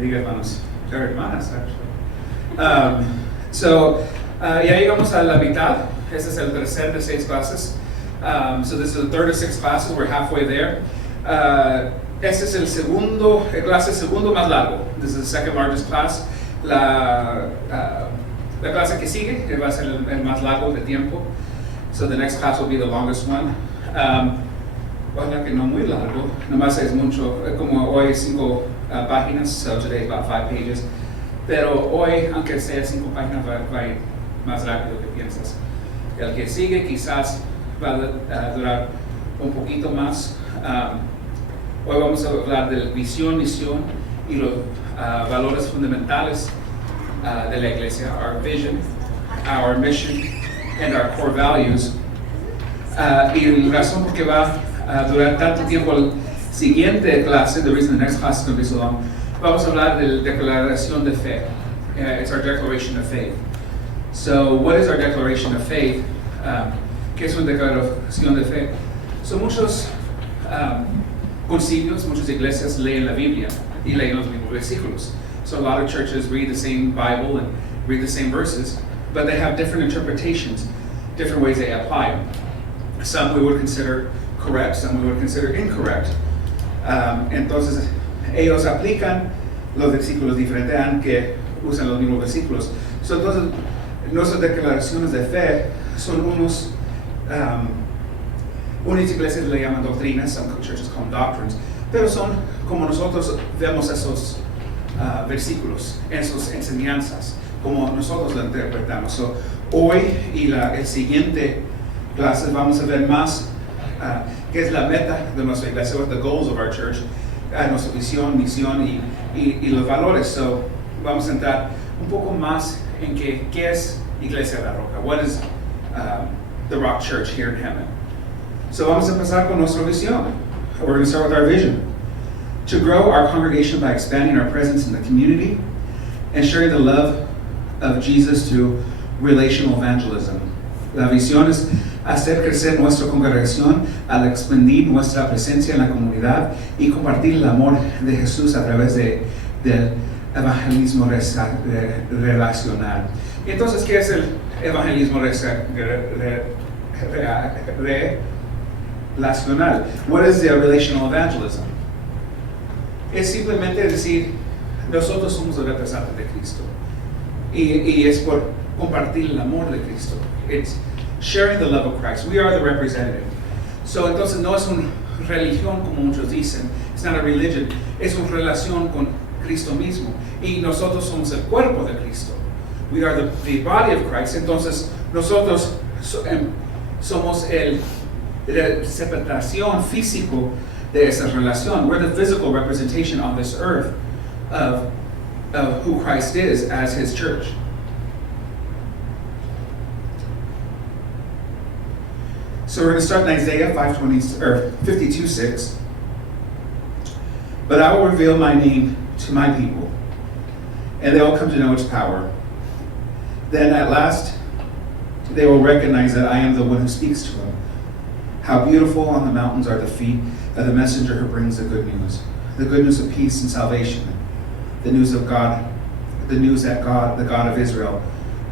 bendiga, hermanos. Hermanas, actually. Ya llegamos a la mitad. Este es el tercer de 6 clases. So this is the third of 6 classes. We're halfway there. Este es el clase segundo más largo. This is the second largest class. La clase que sigue va a ser el más largo de tiempo. So the next class will be the longest one. Ojalá que no muy largo. Nomás es mucho. Como hoy 5 páginas. So today is about 5 pages. Pero hoy, aunque sea 5 páginas, va a ir más rápido que piensas. El que sigue quizás va a durar un poquito más. Hoy vamos a hablar de visión, misión y los valores fundamentales de la iglesia, our vision, our mission, and our core values. Y la razón por qué va a durar tanto tiempo el siguiente clase, the reason the next class is going to be so long, vamos a hablar de la declaración de fe. It's our declaration of faith. So, what is our declaration of faith? ¿Qué es una declaración de fe? So, muchos concilios, muchas iglesias leen la Biblia y leen los mismos versículos. So, a lot of churches read the same Bible and read the same verses, but they have different interpretations, different ways they apply them. Some we would consider correct, some we would consider incorrect. Entonces, ellos aplican los versículos diferentes, aunque usan los mismos versículos. So, entonces, nuestras declaraciones de fe son unas iglesias le llaman doctrinas, some churches call them doctrines, pero son como nosotros vemos esos versículos, esas enseñanzas, como nosotros lo interpretamos. So, hoy y el siguiente clase vamos a ver más qué es la meta de nuestra iglesia, what the goals of our church, nuestra visión, misión y los valores. So, vamos a entrar un poco más en qué es Iglesia La Roca. What is the Rock Church here in Hemet? So vamos a empezar con nuestra visión. We're going to start with our vision. To grow our congregation by expanding our presence in the community and sharing the love of Jesus through relational evangelism. La visión es hacer crecer nuestra congregación al expandir nuestra presencia en la comunidad y compartir el amor de Jesús a través del evangelismo relacional. Entonces, ¿qué es el evangelismo relacional? What is the relational evangelism? Es simplemente decir, nosotros somos los representantes de Cristo. Y es por compartir el amor de Cristo. It's sharing the love of Christ. We are the representative. So, entonces, no es una religión como muchos dicen. It's not a religion. Es una relación con Cristo mismo. Y nosotros somos el cuerpo de Cristo. We are the body of Christ. Entonces, nosotros somos la representación físico de esa relación. We're the physical representation on this earth of who Christ is as His church. So we're going to start in Isaiah 52:6. But I will reveal my name to my people, and they will come to know its power. Then at last they will recognize that I am the one who speaks to them. How beautiful on the mountains are the feet of the messenger who brings the good news of peace and salvation, the news of God, the news that God, the God of Israel,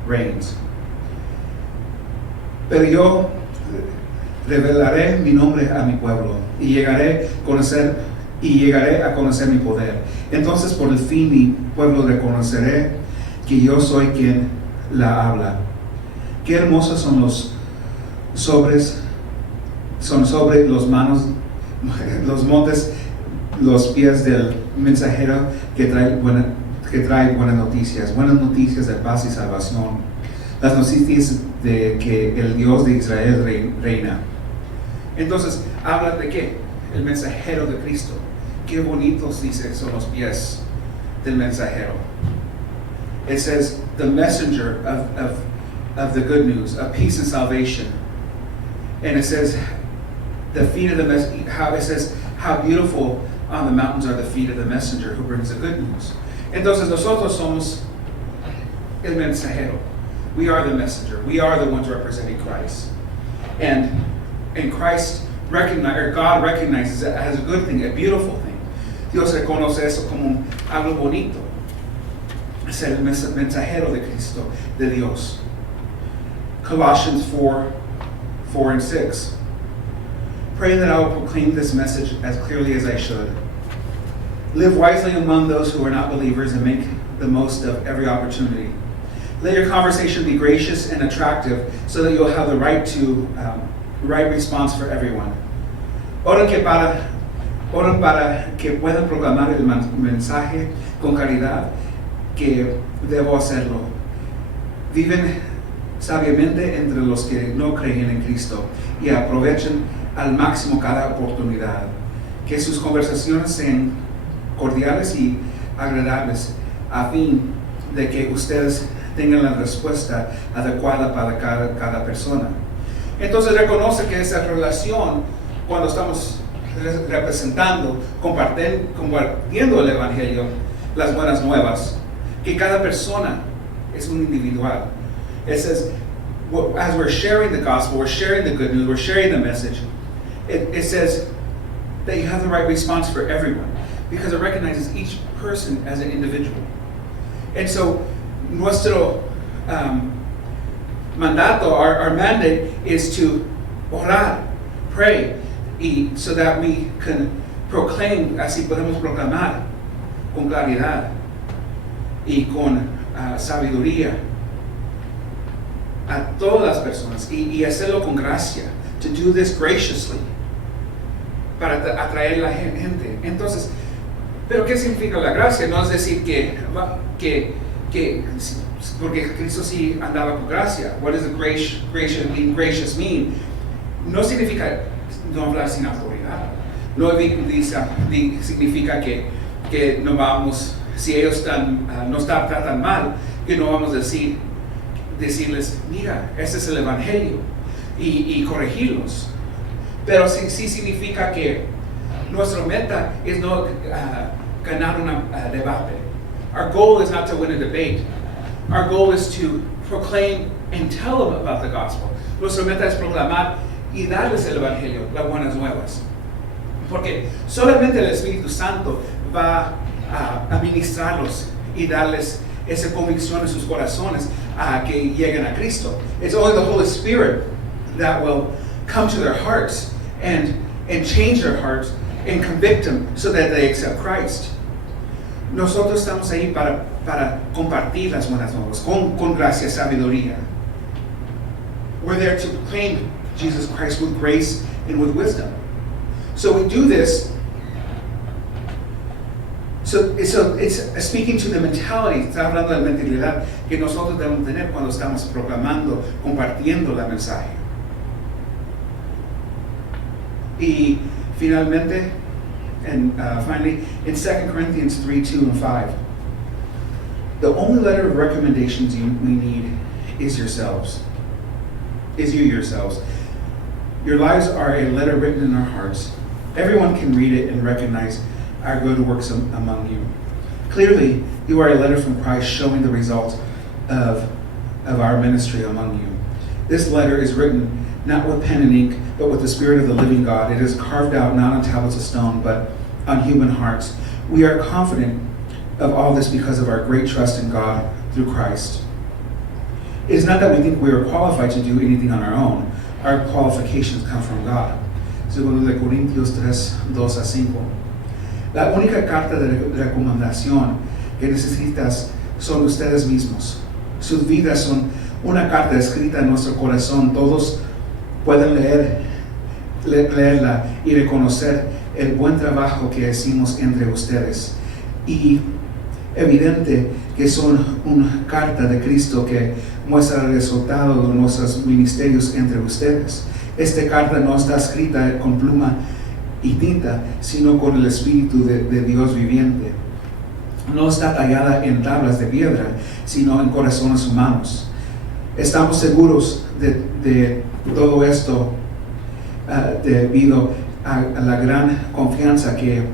reigns. Pero yo revelaré mi nombre a mi pueblo y llegaré a conocer mi poder. Entonces por el fin mi pueblo reconoceré que yo soy quien la habla. Qué hermosos son sobre los montes los pies del mensajero que trae buenas noticias de paz y salvación, las noticias de que el Dios de Israel reina. Entonces, habla de qué? El mensajero de Cristo. Qué bonitos dice son los pies del mensajero. It says the messenger of the good news, of peace and salvation. And it says the feet of the how beautiful on the mountains are the feet of the messenger who brings the good news. Entonces nosotros somos el mensajero. We are the messenger. We are the ones representing Christ. And Christ God recognizes it as a good thing, a beautiful thing. Dios reconoce eso como algo bonito, ser el mensajero de Cristo, de Dios. Colossians 4 and 6. Pray that I will proclaim this message as clearly as I should. Live wisely among those who are not believers and make the most of every opportunity. Let your conversation be gracious and attractive so that you'll have the right response for everyone. Oren para que puedan proclamar el mensaje con caridad que debo hacerlo. Viven sabiamente entre los que no creen en Cristo y aprovechen al máximo cada oportunidad. Que sus conversaciones sean cordiales y agradables a fin de que ustedes tengan la respuesta adecuada para cada persona. Entonces reconoce que esa relación, cuando estamos representando, compartiendo el Evangelio, las buenas nuevas, que cada persona es un individual. It says, as we're sharing the gospel, we're sharing the good news, we're sharing the message, it says that you have the right response for everyone, because it recognizes each person as an individual. And so, nuestro mandato, our mandate is to orar, pray, so that we can proclaim, así podemos proclamar con claridad y con sabiduría a todas las personas y hacerlo con gracia, to do this graciously, para atraer a la gente. Entonces, ¿pero qué significa la gracia? No es decir que porque Cristo sí andaba con gracia. What does the gracious mean? No significa no hablar sin autoridad. No significa que no vamos, si ellos nos tratan mal, que no vamos a decirles, mira, este es el Evangelio, y corregirlos. Pero sí significa que nuestra meta es no ganar un debate. Our goal is not to win a debate. Our goal is to proclaim and tell them about the gospel. Nuestra meta es proclamar y darles el Evangelio, las buenas nuevas. Porque solamente el Espíritu Santo va a ministrarlos y darles esa convicción en sus corazones a que lleguen a Cristo. It's only the Holy Spirit that will come to their hearts and change their hearts and convict them so that they accept Christ. Nosotros estamos ahí para compartir las buenas nuevas con gracia y sabiduría. We're there to proclaim Jesus Christ with grace and with wisdom. So we do this. So it's speaking to the mentality, está hablando de la mentalidad que nosotros debemos tener cuando estamos proclamando, compartiendo el mensaje. Y finalmente, finally, in 2 Corinthians 3:2 and 5, the only letter of recommendations we need is you yourselves. Your lives are a letter written in our hearts. Everyone can read it and recognize our good works among you. Clearly, you are a letter from Christ showing the result of our ministry among you. This letter is written not with pen and ink, but with the Spirit of the living God. It is carved out not on tablets of stone, but on human hearts. We are confident of all this because of our great trust in God through Christ. It is not that we think we are qualified to do anything on our own. Our qualifications come from God. Segundo de Corintios 3:2-5. La única carta de recomendación que necesitas son ustedes mismos. Sus vidas son una carta escrita en nuestro corazón. Todos pueden leerla y reconocer el buen trabajo que hicimos entre ustedes. Y evidente que son una carta de Cristo que muestra el resultado de nuestros ministerios entre ustedes. Esta carta no está escrita con pluma y tinta, sino con el Espíritu de Dios viviente. No está tallada en tablas de piedra, sino en corazones humanos. Estamos seguros de todo esto debido a la gran confianza que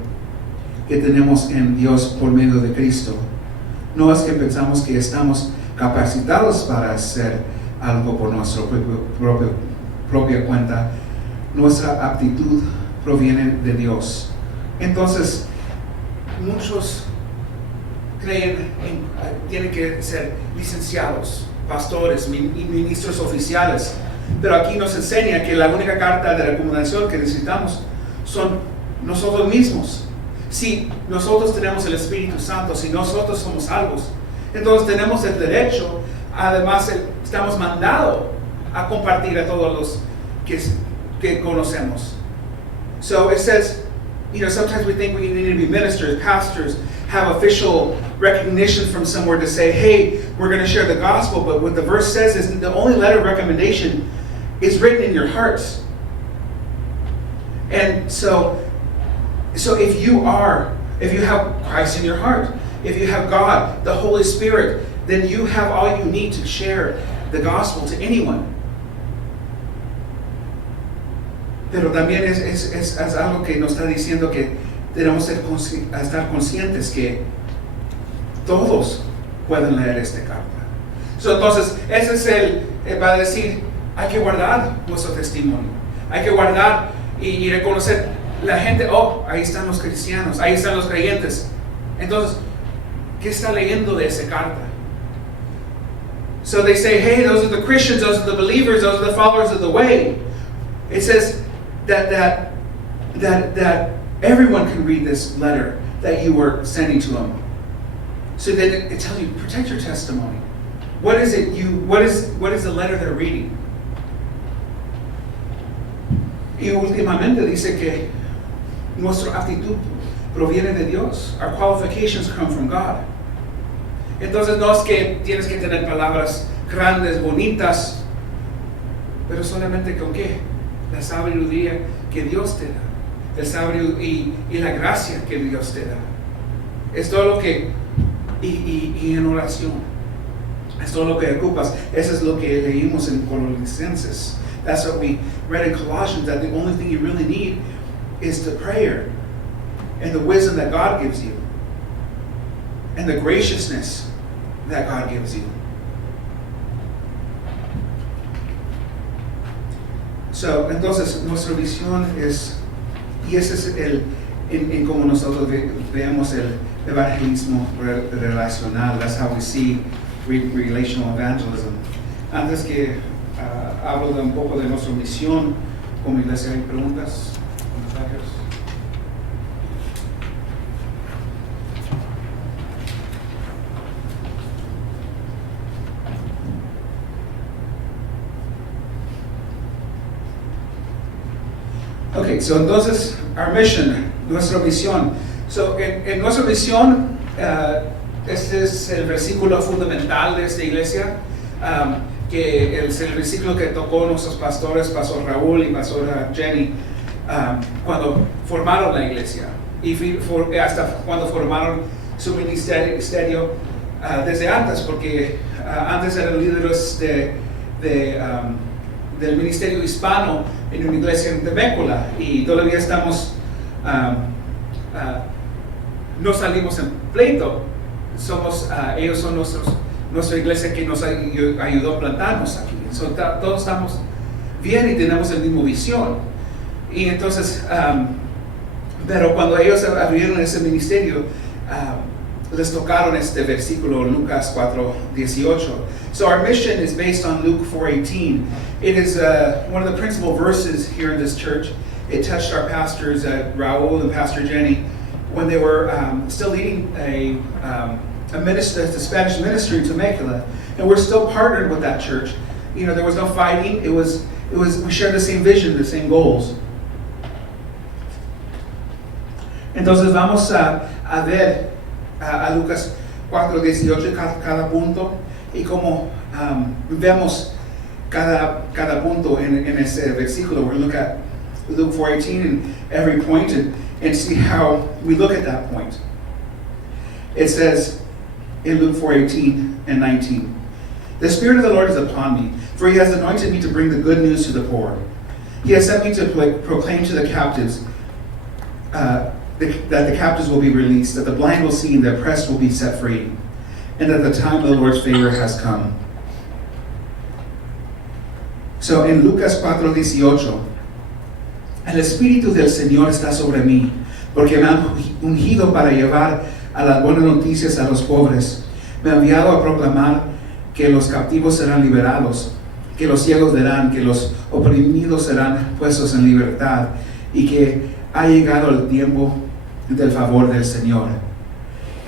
tenemos en Dios por medio de Cristo. No es que pensamos que estamos capacitados para hacer algo por nuestra propia cuenta. Nuestra aptitud proviene de Dios. Entonces, muchos tienen que ser licenciados, pastores, ministros oficiales, pero aquí nos enseña que la única carta de recomendación que necesitamos son nosotros mismos. Si nosotros tenemos el Espíritu Santo, si nosotros somos salvos, entonces tenemos el derecho, además estamos mandados a compartir a todos los que conocemos. So it says, sometimes we think we need to be ministers, pastors, have official recognition from somewhere to say, hey, we're going to share the gospel. But what the verse says is the only letter of recommendation is written in your hearts. And so if you have Christ in your heart, if you have God, the Holy Spirit, then you have all you need to share the gospel to anyone. Pero también es algo que nos está diciendo que tenemos que estar conscientes que todos pueden leer esta carta. Entonces, ese es va a decir, hay que guardar nuestro testimonio. Hay que guardar y reconocer la gente, ahí están los cristianos, ahí están los creyentes. Entonces, ¿qué está leyendo de esa carta? So they say, hey, those are the Christians, those are the believers, those are the followers of the way. It says that everyone can read this letter that you were sending to them. So then it tells you, protect your testimony. What is the letter they're reading? Y últimamente dice que nuestra actitud proviene de Dios. Our qualifications come from God. Entonces no es que tienes que tener palabras grandes, bonitas, pero solamente con qué? La sabiduría que Dios te da. El sabiduría y la gracia que Dios te da. Es todo lo que, y en oración, es todo lo que ocupas. Eso es lo que leímos en Colosenses. That's what we read in Colossians, that the only thing you really need is the prayer and the wisdom that God gives you and the graciousness that God gives you. So, entonces, nuestra visión es, y ese es en como nosotros veamos el evangelismo relacional. That's how we see relational evangelism. Antes que hablo de un poco de nuestra misión como iglesia, ¿hay preguntas? ¿Comentarios? Okay, so entonces, our mission, nuestra misión. So, en nuestra misión, este es el versículo fundamental de esta iglesia, que es el versículo que tocó nuestros pastores, Pastor Raúl y Pastora Jenny, cuando formaron la iglesia, y hasta cuando formaron su ministerio desde antes, porque antes eran líderes del ministerio hispano en una iglesia en Temecula, y todavía estamos, no salimos en pleito. Ellos son nuestra iglesia que nos ayudó a plantarnos aquí. So, todos estamos bien y tenemos la misma visión. Y entonces, pero cuando ellos abrieron ese ministerio, les tocaron este versículo, Lucas 4:18. So our mission is based on Luke 4:18. It is one of the principal verses here in this church. It touched our pastors, Raul and Pastor Jenny, when they were still leading the Spanish ministry in Temecula, and we're still partnered with that church. There was no fighting. It was we shared the same vision, the same goals. Entonces vamos a ver a Lucas 4:18 cada punto, y como vemos cada punto en ese versículo. We're going to look at Luke 4:18 and every point and see how we look at that point. It says in Luke 4:18 and 19, "The Spirit of the Lord is upon me, for He has anointed me to bring the good news to the poor. He has sent me to proclaim to the captives that the captives will be released, that the blind will see, and the oppressed will be set free, and that the time of the Lord's favor has come." So in Lucas 4:18, "El Espíritu del Señor está sobre mí, porque me han ungido para llevar a las buenas noticias a los pobres. Me ha enviado a proclamar que los captivos serán liberados, que los ciegos verán, que los oprimidos serán puestos en libertad, y que ha llegado el tiempo del favor del Señor.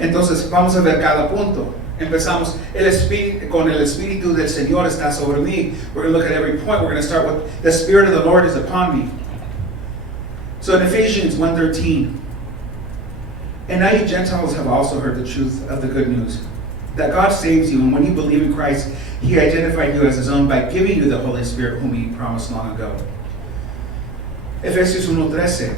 Entonces vamos a ver cada punto. Empezamos, con el Espíritu del Señor está sobre mí. We're going to look at every point. We're going to start with the Spirit of the Lord is upon me. So in Ephesians 1:13, and now you Gentiles have also heard the truth of the good news, that God saves you, and when you believe in Christ, He identified you as His own by giving you the Holy Spirit whom He promised long ago. Efesios 1:13,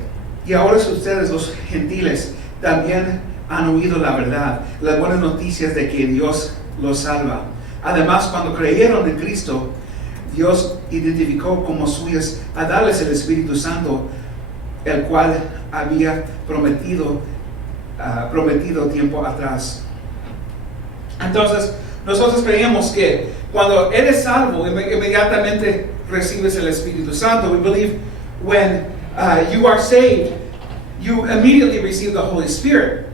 y ahora ustedes los gentiles también han oído la verdad, las buenas noticias de que Dios los salva. Además, cuando creyeron en Cristo, Dios identificó como suyos a darles el Espíritu Santo, el cual había prometido tiempo atrás. Entonces, nosotros creemos que cuando eres salvo, inmediatamente recibes el Espíritu Santo. We believe when you are saved, you immediately receive the Holy Spirit.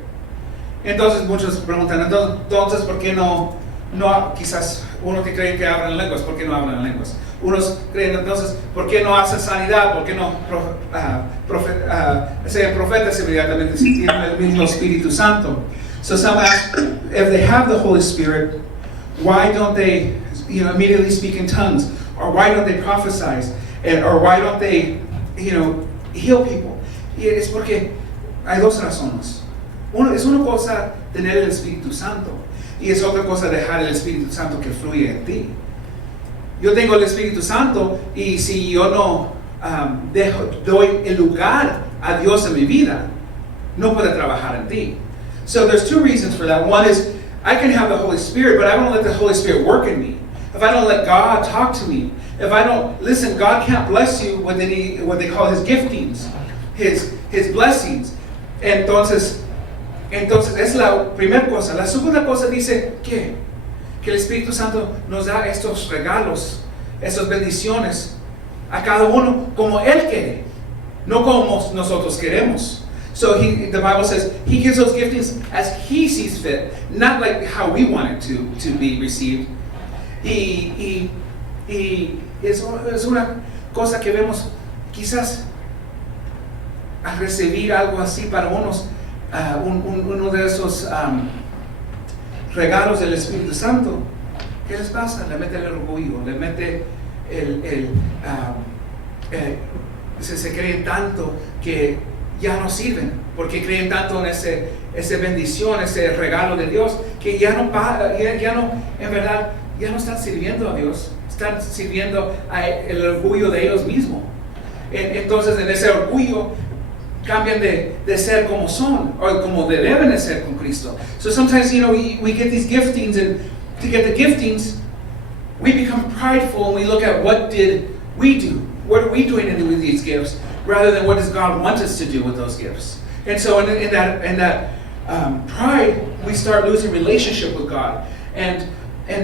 Entonces muchos preguntan, entonces ¿por qué no quizás uno que cree que hablan lenguas, ¿por qué no hablan lenguas? Unos creen entonces, ¿por qué no hacen sanidad? ¿Por qué no sean profetas inmediatamente si tienen el mismo Espíritu Santo? So some ask, if they have the Holy Spirit, why don't they immediately speak in tongues? Or why don't they prophesy? Or why don't they heal people? Y es porque hay dos razones. Es una cosa tener el Espíritu Santo, y es otra cosa dejar el Espíritu Santo que fluya en ti. Yo tengo el Espíritu Santo, y si yo no doy el lugar a Dios en mi vida, no puede trabajar en ti. So there's two reasons for that. One is I can have the Holy Spirit, but I don't let the Holy Spirit work in me. If I don't let God talk to me, if I don't listen, God can't bless you with what they call His giftings, His blessings. Entonces es la primera cosa. La segunda cosa dice que el Espíritu Santo nos da estos regalos, estas bendiciones a cada uno como Él quiere, no como nosotros queremos. So the Bible says He gives those giftings as He sees fit, not like how we want it to be received. Y es una cosa que vemos quizás al recibir algo así para unos, uno de esos regalos del Espíritu Santo. ¿Qué les pasa? Le mete el orgullo, le mete se creen tanto que ya no sirven, porque creen tanto en esa bendición, ese regalo de Dios, que ya no, en verdad, ya no están sirviendo a Dios, están sirviendo al orgullo de ellos mismos. Entonces, en ese orgullo, cambian de ser como son, o como deben de ser con Cristo. So sometimes, we get these giftings, and to get the giftings, we become prideful, and we look at what did we do? What are we doing with these gifts? Rather than what does God want us to do with those gifts? And so in that pride, we start losing relationship with God. And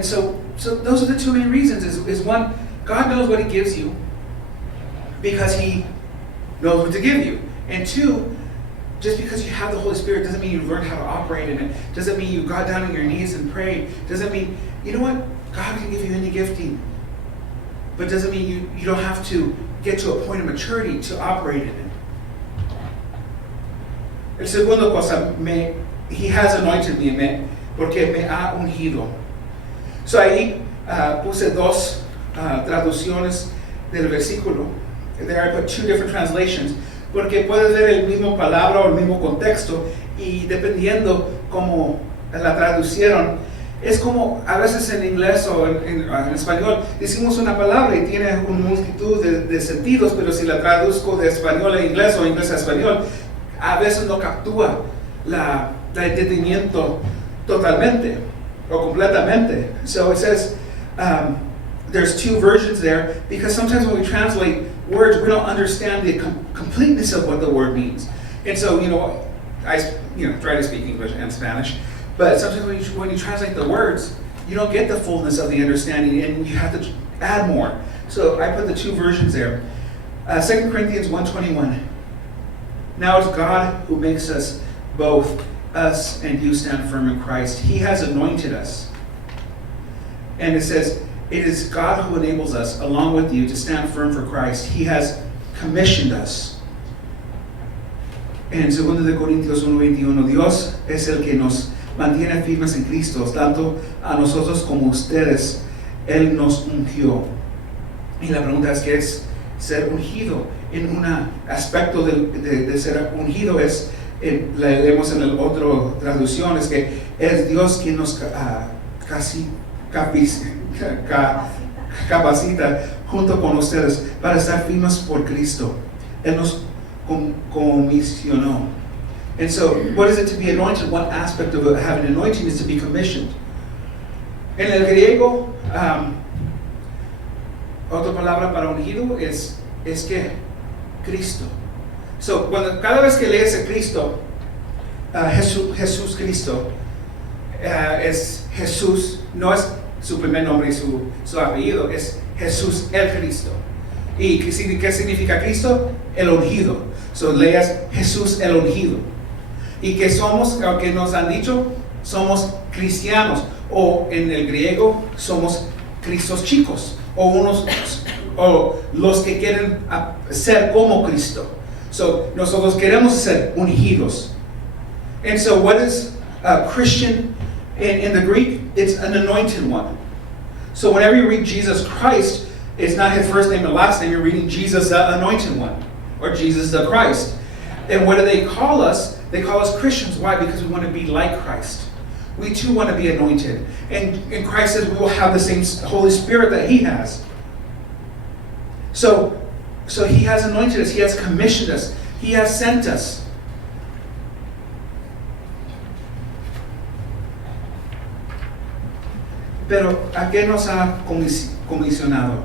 so those are the two main reasons. Is one, God knows what He gives you because He knows what to give you. And two, just because you have the Holy Spirit doesn't mean you learn how to operate in it. Doesn't mean you got down on your knees and prayed. Doesn't mean, you know what? God can give you any gifting. But doesn't mean you don't have to get to a point of maturity to operate in it. El segundo cosa, He has anointed me, porque me ha ungido. So ahí puse dos traducciones del versículo. There I put two different translations, porque puedes ver el mismo palabra o el mismo contexto, y dependiendo cómo la traducieron, es como a veces en inglés o en español decimos una palabra y tiene una multitud de sentidos, pero si la traduzco de español a inglés o inglés a español, a veces no captura el entendimiento totalmente o completamente. So it says there's two versions there, because sometimes when we translate words, we don't understand the completeness of what the word means. And so, I try to speak English and Spanish, but sometimes when you translate the words, you don't get the fullness of the understanding, and you have to add more. So I put the two versions there. 2 Corinthians 1:21. Now it's God who makes us both, us and you, stand firm in Christ. He has anointed us. And it says, it is God who enables us, along with you, to stand firm for Christ. He has commissioned us. En 2 de Corintios 1:21, Dios es el que nos mantiene firmes en Cristo, tanto a nosotros como a ustedes. Él nos ungió. Y la pregunta es, ¿qué es ser ungido? En un aspecto de ser ungido es, leemos en el otro traducción, es que es Dios quien nos capacita junto con ustedes para estar firmes por Cristo. Él nos comisionó. And so, what is it to be anointed? One aspect of having anointing is to be commissioned. En el griego, otra palabra para ungido es que Cristo. So, cada vez que lees a Cristo, Jesús Cristo, es Jesús, no es su primer nombre y su apellido, es Jesús el Cristo. ¿Y qué significa Cristo? El ungido. So, leas Jesús el ungido. Y que somos, que nos han dicho, somos cristianos, o en el griego somos Cristos chicos, o los que quieren ser como Cristo. So, nosotros queremos ser ungidos. And so what is a Christian in the Greek? It's an anointed one. So whenever you read Jesus Christ, it's not his first name and last name, you're reading Jesus the anointed one, or Jesus the Christ. And what do they call us? They call us Christians. Why? Because we want to be like Christ. We too want to be anointed. And Christ says we will have the same Holy Spirit that he has. So he has anointed us. He has commissioned us. He has sent us. Pero ¿a qué nos ha comisionado?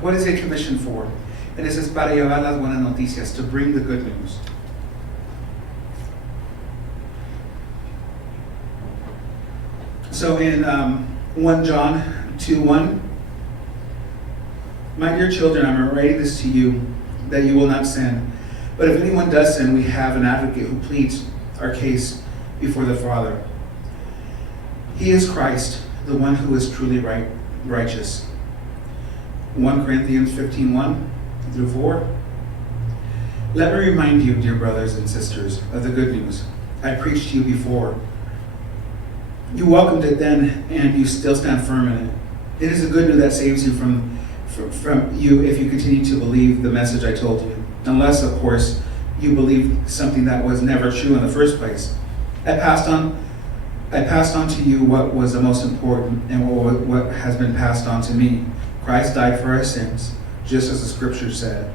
What is a commission for? And it says para llevar las buenas noticias, to bring the good news. So in 1 John 2:1, my dear children, I'm writing this to you that you will not sin. But if anyone does sin, we have an advocate who pleads our case before the Father. He is Christ, the one who is truly righteous. 1 Corinthians 15:1-4. Let me remind you, dear brothers and sisters, of the good news I preached to you before. You welcomed it then, and you still stand firm in it. It is the good news that saves you from you if you continue to believe the message I told you. Unless, of course, you believe something that was never true in the first place. I passed on to you what was the most important and what has been passed on to me. Christ died for our sins, just as the Scripture said.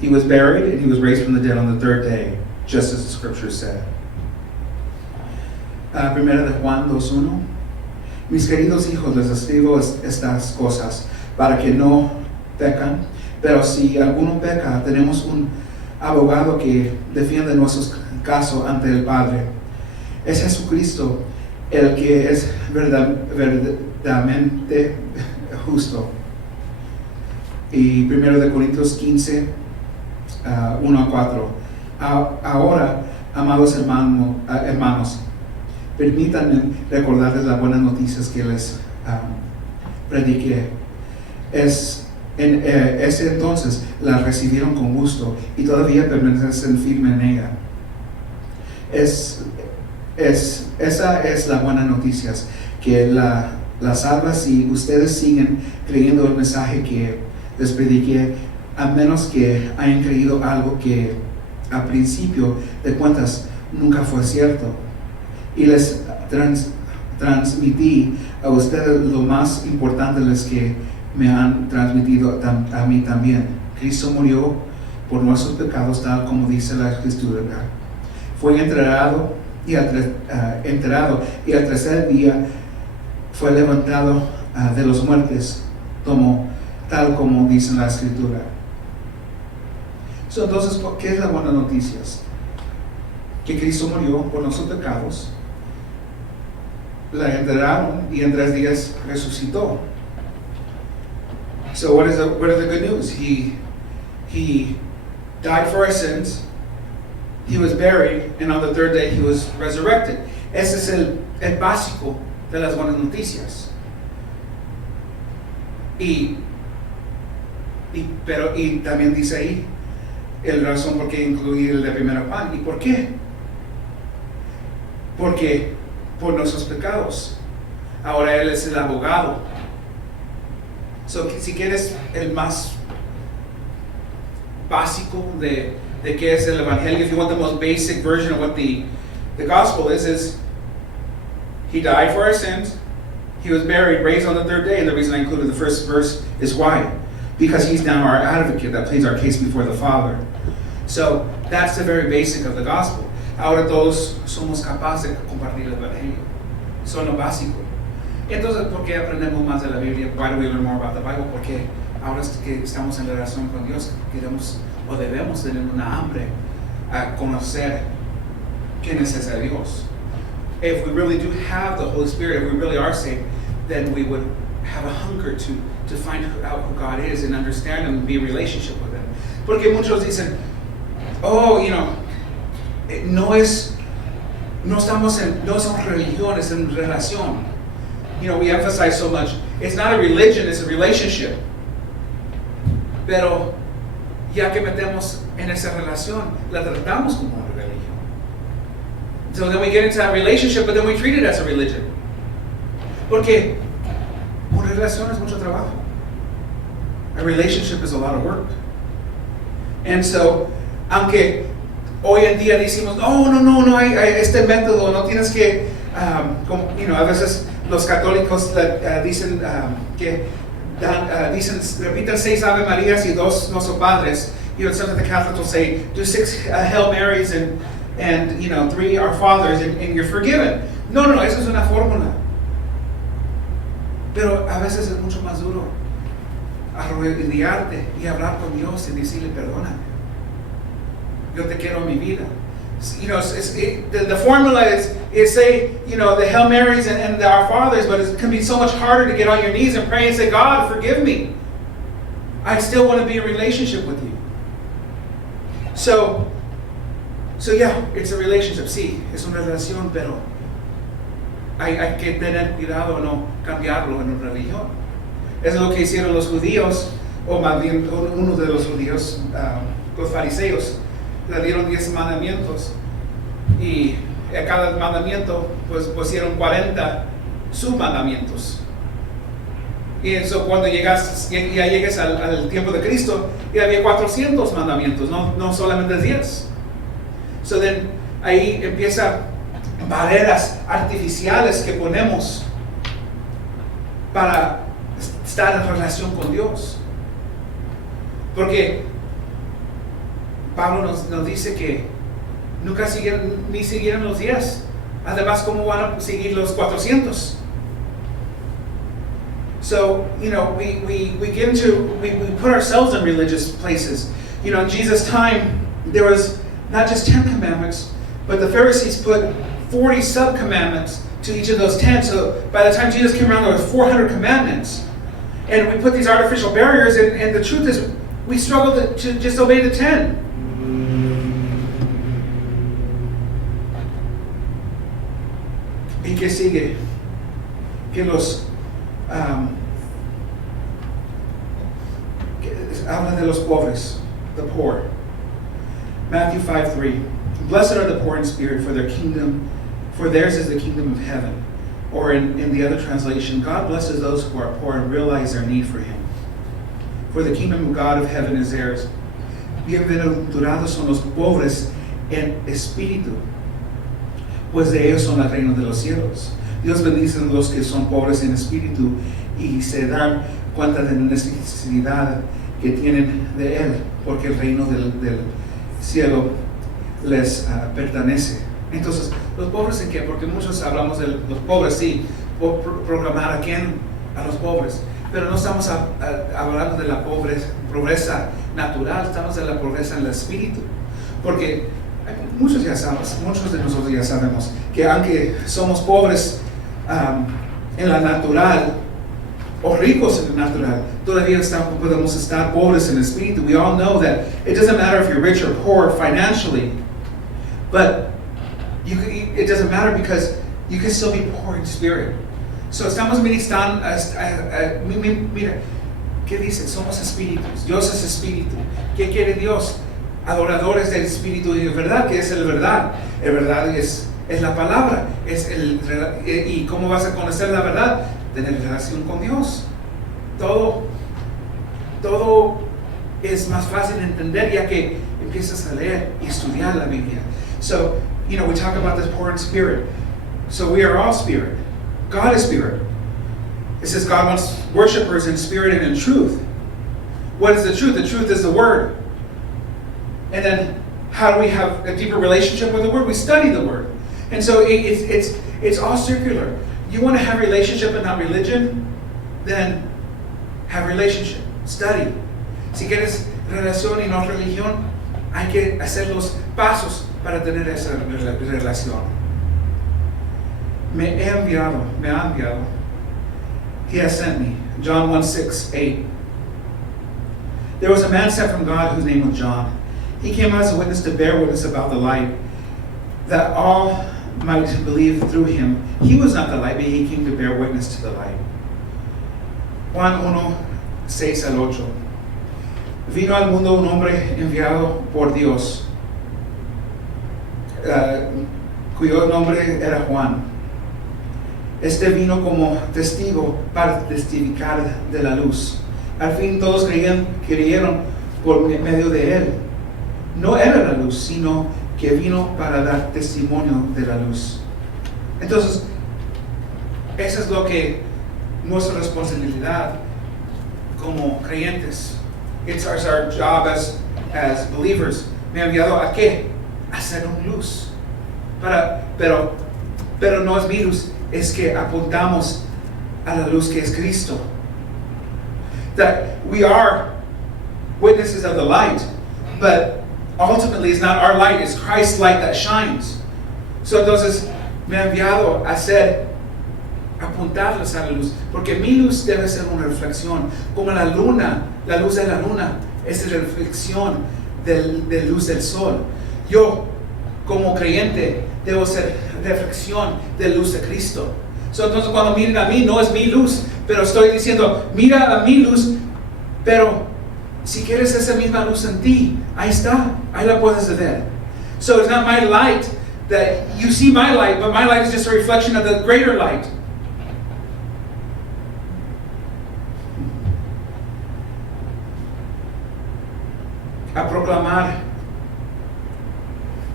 He was buried and he was raised from the dead on the third day, just as the Scripture said. Primera de Juan 2:1. Mis queridos hijos, les escribo estas cosas para que no pecan, pero si alguno peca, tenemos un abogado que defiende nuestros casos ante el Padre. Es Jesucristo, el que es verdaderamente justo. Y 1 de Corintios 15:1-4. Ahora, amados hermanos, permítanme recordarles las buenas noticias que les prediqué. Ese entonces las recibieron con gusto y todavía permanecen firmes en ella. Esa es la buena noticia, que la salva si ustedes siguen creyendo el mensaje que les prediqué, a menos que hayan creído algo que a principio de cuentas nunca fue cierto. Y les transmití a ustedes lo más importante de los que me han transmitido a mí también. Cristo murió por nuestros pecados, tal como dice la Escritura. Fue enterrado y al tercer día fue levantado de los muertos, tal como dice la Escritura. Entonces, ¿qué es la buena noticia? Que Cristo murió por nuestros pecados, la enterraron y en 3 días resucitó. So what is the good news? He died for our sins, he was buried, and on the third day he was resurrected. Ese es el básico de las buenas noticias. Y también dice ahí la razón por qué incluir el de 1 Juan. ¿Y por qué? Porque por nuestros pecados. Ahora Él es el abogado. So, si quieres el más básico de qué es el Evangelio, if you want the most basic version of what the gospel is He died for our sins, He was buried, raised on the third day, and the reason I included the first verse is why? Because He's now our advocate that pleads our case before the Father. So, that's the very basic of the gospel. Ahora todos somos capaces de compartir el Evangelio. Son lo básico. Entonces, ¿por qué aprendemos más de la Biblia? Why do we learn more about the Bible? Porque ahora que estamos en relación con Dios, queremos o debemos tener una hambre a conocer quién es ese Dios. If we really do have the Holy Spirit, if we really are saved, then we would have a hunger to find out who God is and understand Him and be in relationship with Him. Porque muchos dicen, no son religiones, en relación. We emphasize so much. It's not a religion, it's a relationship. Pero ya que metemos en esa relación, la tratamos como una religión. So then we get into that relationship, but then we treat it as a religion. Porque una relación es mucho trabajo. A relationship is a lot of work. And so, aunque hoy en día decimos, no hay este método, no tienes que, a veces los católicos dicen que repiten 6 Ave Marías y 2 Nuestros Padres. Some of the Catholics will say, do 6 Hail Marys and 3 Our Fathers and you're forgiven. No, eso es una fórmula. Pero a veces es mucho más duro arrodillarte y hablar con Dios y decirle, perdóname. Yo te quiero en mi vida. The formula is say, the Hail Marys and the Our Fathers, but it can be so much harder to get on your knees and pray and say, God, forgive me. I still want to be in relationship with you. So yeah, it's a relationship. Sí, es una relación, pero hay que tener cuidado no cambiarlo en una religión. Es lo que hicieron los judíos, o más bien uno de los judíos, los fariseos. Le dieron 10 mandamientos y a cada mandamiento pues pusieron 40 submandamientos. Y eso cuando llegues al tiempo de Cristo, ya había 400 mandamientos, no solamente 10. So then ahí empieza barreras artificiales que ponemos para estar en relación con Dios. Porque Pablo nos dice que nunca siguieron los 10. Además, ¿cómo van a seguir los 400? So, we put ourselves in religious places. In Jesus' time, there was not just 10 commandments, but the Pharisees put 40 sub-commandments to each of those 10. So by the time Jesus came around, there was 400 commandments. And we put these artificial barriers, and the truth is, we struggle to just obey the 10. ¿Y qué sigue? Que habla de los pobres, the poor. Matthew 5:3. Blessed are the poor in spirit, for theirs is the kingdom of heaven. Or in the other translation, God blesses those who are poor and realize their need for Him. For the kingdom of God of heaven is theirs. Bienaventurados son los pobres en espíritu, pues de ellos son el reino de los cielos. Dios bendice a los que son pobres en espíritu y se dan cuenta de la necesidad que tienen de Él, porque el reino del cielo les pertenece. Entonces, ¿los pobres en qué? Porque muchos hablamos de los pobres, sí, proclamar a quién, a los pobres, pero no estamos hablando de la pobreza natural, estamos de la pobreza en el espíritu, porque muchos de nosotros ya sabemos que aunque somos pobres en la natural o ricos en la natural, todavía podemos estar pobres en el espíritu. We all know that it doesn't matter if you're rich or poor financially, But it doesn't matter because you can still be poor in spirit. So estamos ministrando, mira, ¿qué dice? Somos espíritus, Dios es espíritu. ¿Qué quiere Dios? Adoradores del espíritu y de verdad, que es el verdad. El verdad es la palabra. ¿Y cómo vas a conocer la verdad? Tener relación con Dios. Todo es más fácil de entender ya que empiezas a leer y estudiar la Biblia. So, we talk about this poor in spirit. So we are all spirit. God is spirit. It says God wants worshipers in spirit and in truth. What is the truth? The truth is the Word. And then how do we have a deeper relationship with the Word? We study the Word. And so it's all circular. You want to have relationship and not religion? Then have relationship. Study. Si quieres relación y no religión, hay que hacer los pasos para tener esa relación. Me ha enviado. He has sent me. John 1:6-8. There was a man sent from God whose name was John. He came as a witness to bear witness about the light, that all might believe through him. He was not the light, but he came to bear witness to the light. Juan 1:6-8. Vino al mundo un hombre enviado por Dios, cuyo nombre era Juan. Este vino como testigo para testificar de la luz. Al fin todos creyeron por medio de él. No era la luz, sino que vino para dar testimonio de la luz. Entonces, eso es lo que nuestra responsabilidad como creyentes. It's our job as believers. Me ha enviado a qué? A ser una luz. Pero no es mi luz, es que apuntamos a la luz que es Cristo. That we are witnesses of the light, but ultimately it's not our light, it's Christ's light that shines. So entonces me ha enviado a apuntarles a la luz, porque mi luz debe ser una reflexión, como la luna, la luz de la luna es la reflexión de luz del sol. Yo, como creyente, debo ser reflexión de luz de Cristo. So, entonces cuando miren a mí, no es mi luz, pero estoy diciendo, mira a mi luz, pero si quieres esa misma luz en ti, ahí está, ahí la puedes ver. So it's not my light that you see my light, but my light is just a reflection of the greater light. A proclamar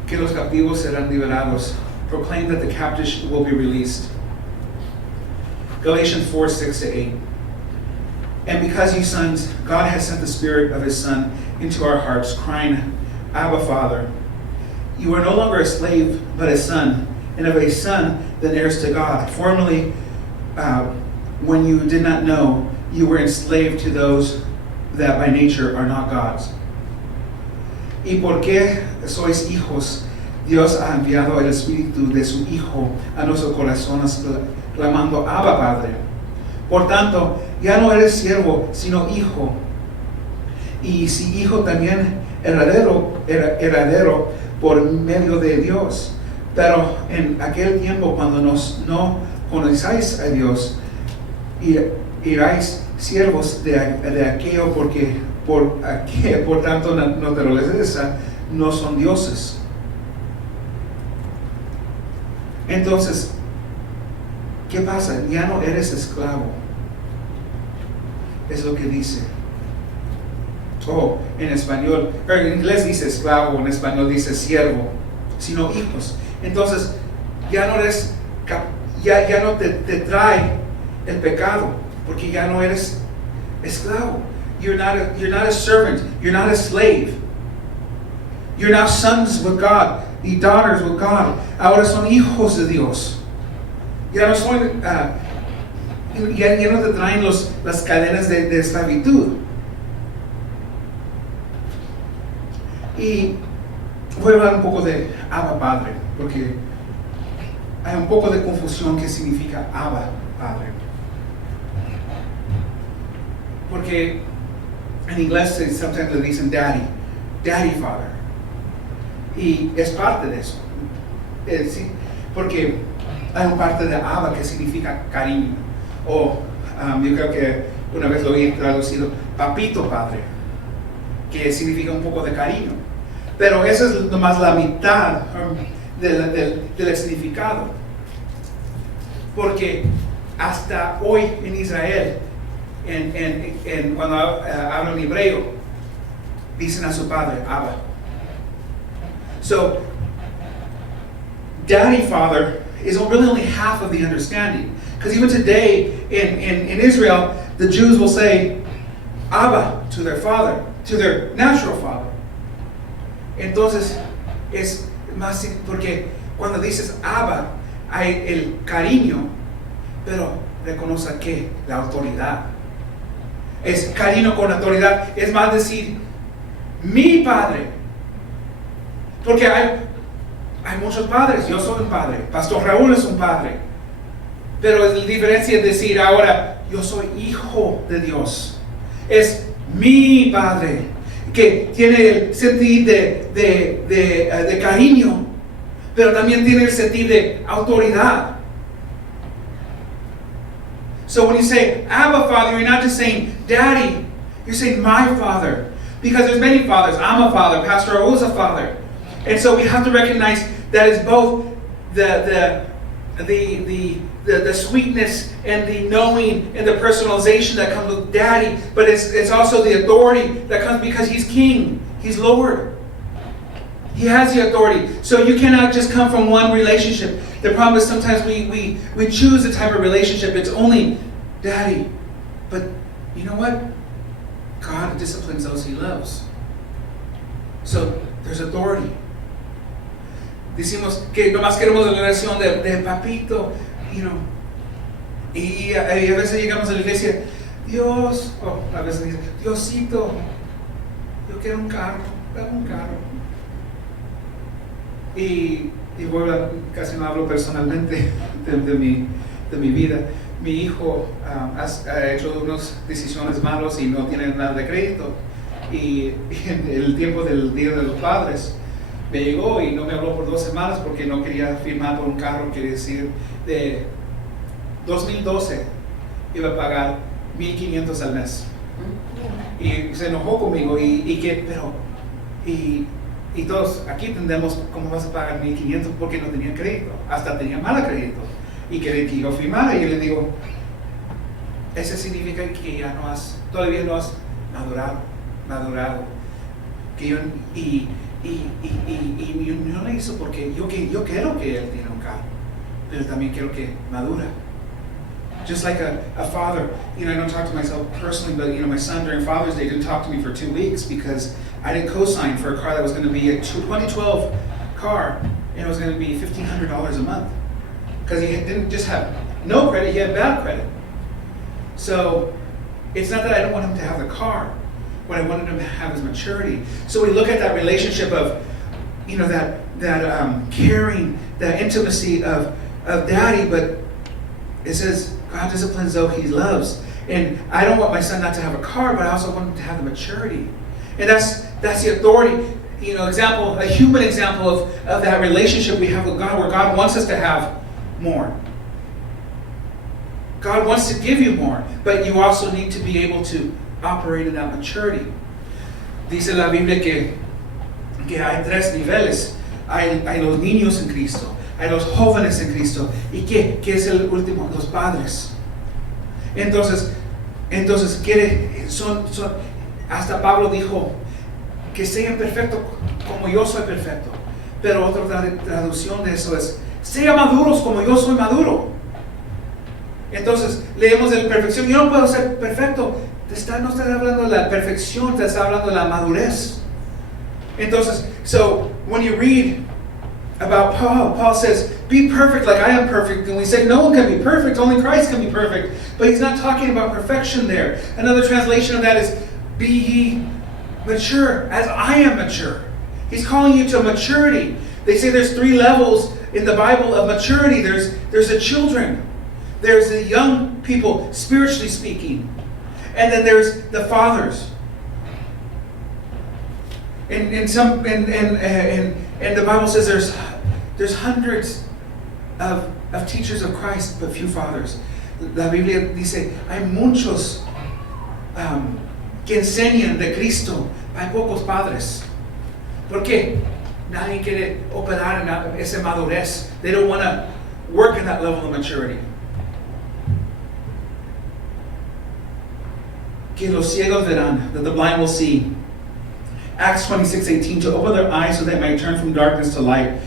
que los captivos serán liberados. Proclaim that the captives will be released. Galatians 4:6-8. And because you sons, God has sent the Spirit of His Son into our hearts, crying, Abba, Father. You are no longer a slave, but a son, and of a son, then heirs to God. Formerly, when you did not know, you were enslaved to those that by nature are not God's. Y porque sois hijos, Dios ha enviado el Espíritu de su Hijo a nuestros corazones, clamando, Abba, Padre. Por tanto, ya no eres siervo, sino hijo. Y si hijo, también heredero por medio de Dios. Pero en aquel tiempo, cuando no conocáis a Dios, iráis siervos de aquello, porque por tanto naturaleza no son dioses. Entonces, ¿qué pasa? Ya no eres esclavo. Es lo que dice. En español, en inglés dice esclavo, en español dice siervo, sino hijos. Entonces, ya no eres, ya no te trae el pecado, porque ya no eres esclavo. You're not a servant. You're not a slave. You're now sons with God, y daughters with God. Ahora son hijos de Dios. Ya no son, ya no te traen las cadenas de esclavitud. Y voy a hablar un poco de Abba Padre, porque hay un poco de confusión que significa Abba Padre. Porque en inglés sometimes le dicen Daddy Father. Y es parte de eso. sí, porque hay una parte de Abba que significa cariño. O yo creo que una vez lo oí traducido, papito padre, que significa un poco de cariño. Pero esa es nomás la mitad del significado. Porque hasta hoy en Israel, cuando hablan hebreo, dicen a su padre, Abba. So, daddy, father is really only half of the understanding. Because even today in Israel, the Jews will say Abba to their father, to their natural father. Entonces, es más porque cuando dices Abba, hay el cariño, pero reconoce que la autoridad. Es cariño con autoridad, es más decir, mi padre. Porque hay muchos padres, yo soy un padre, Pastor Raúl es un padre. Pero la diferencia es decir ahora, yo soy hijo de Dios. Es mi padre, que tiene el sentido de cariño, pero también tiene el sentido de autoridad. So when you say Abba Father, you're not just saying Daddy, you're saying my Father. Because there's many fathers. I'm a father, Pastor Raul is a father. And so we have to recognize that it's both the sweetness and the knowing and the personalization that comes with Daddy, but it's also the authority that comes because He's King, He's Lord. He has the authority. So you cannot just come from one relationship. The problem is sometimes we choose a type of relationship. It's only Daddy. But you know what? God disciplines those He loves. So there's authority. Decimos que nomás queremos la relación de papito, you know. Y a veces llegamos a la iglesia, Dios, a veces dice, Diosito, yo quiero un carro, dame un carro. Y casi no hablo personalmente de mi vida. Mi hijo ha hecho unas decisiones malas y no tiene nada de crédito. Y en el tiempo del Día de los Padres me llegó y no me habló por 2 semanas porque no quería firmar por un carro, quiere decir, de 2012 iba a pagar $1,500 al mes. Y se enojó conmigo y todos aquí entendemos cómo vas a pagar $1,500 porque no tenía crédito, hasta tenía mal crédito y quería que yo firmara. Y yo le digo, eso significa que ya todavía no has madurado. Que yo no le hizo porque yo quiero que él tenga un carro, pero también quiero que madura. Just like a father, I don't talk to myself personally, but my son during Father's Day didn't talk to me for 2 weeks because I didn't co-sign for a car that was going to be a 2012 car, and it was going to be $1,500 a month because he didn't just have no credit, he had bad credit. So it's not that I don't want him to have the car. What I wanted him to have is maturity. So we look at that relationship of, that caring, that intimacy of Daddy, but it says God disciplines though He loves. And I don't want my son not to have a car, but I also want him to have the maturity. And that's the authority. A human example of that relationship we have with God, where God wants us to have more. God wants to give you more, but you also need to be able to operate in that maturity. Dice la Biblia que hay 3 niveles. Hay los niños en Cristo, hay los jóvenes en Cristo, y ¿qué es el último? Los padres. Entonces hasta Pablo dijo que sean perfectos como yo soy perfecto. Pero otra traducción de eso es, sean maduros como yo soy maduro. Entonces leemos de la perfección. Yo no puedo ser perfecto. No está hablando de la perfección, te está hablando de la madurez. Entonces, so when you read about Paul says, be perfect like I am perfect. And we say no one can be perfect, only Christ can be perfect. But he's not talking about perfection there. Another translation of that is, be ye mature as I am mature. He's calling you to maturity. They say there's 3 levels in the Bible of maturity. There's the children. There's the young people, spiritually speaking. And then there's the fathers. And the Bible says There's hundreds of teachers of Christ, but few fathers. La Biblia dice, hay muchos que enseñan de Cristo, hay pocos padres. ¿Por qué? Nadie quiere operar en esa madurez. They don't want to work in that level of maturity. Que los ciegos verán, that the blind will see. Acts 26:18, to open their eyes so they may turn from darkness to light,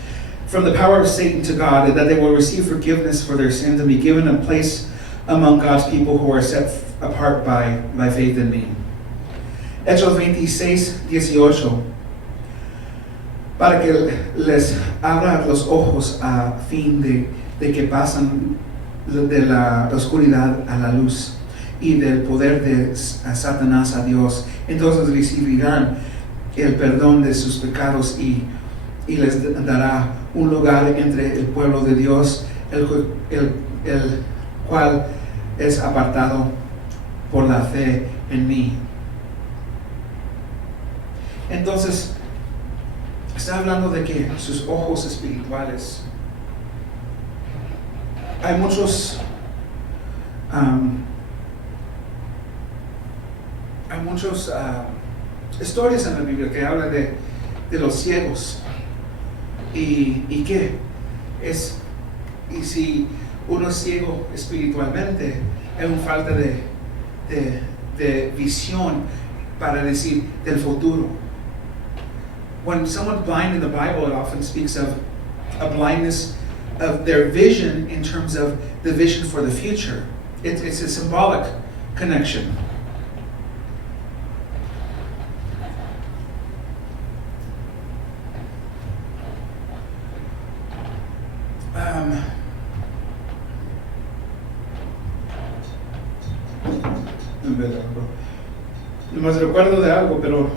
from the power of Satan to God, and that they will receive forgiveness for their sins and be given a place among God's people who are set apart by faith in me. Hechos 26:18, para que les abra los ojos a fin de que pasan de la oscuridad a la luz y del poder de Satanás a Dios. Entonces recibirán el perdón de sus pecados y les dará un lugar entre el pueblo de Dios, el cual es apartado por la fe en mí. Entonces, está hablando de que sus ojos espirituales. Hay muchos historias en la Biblia que hablan de los ciegos y qué es, y si uno es ciego espiritualmente, hay una falta de visión para decir del futuro. When someone's blind in the Bible, it often speaks of a blindness of their vision in terms of the vision for the future. It's a symbolic connection. No me recuerdo de algo, pero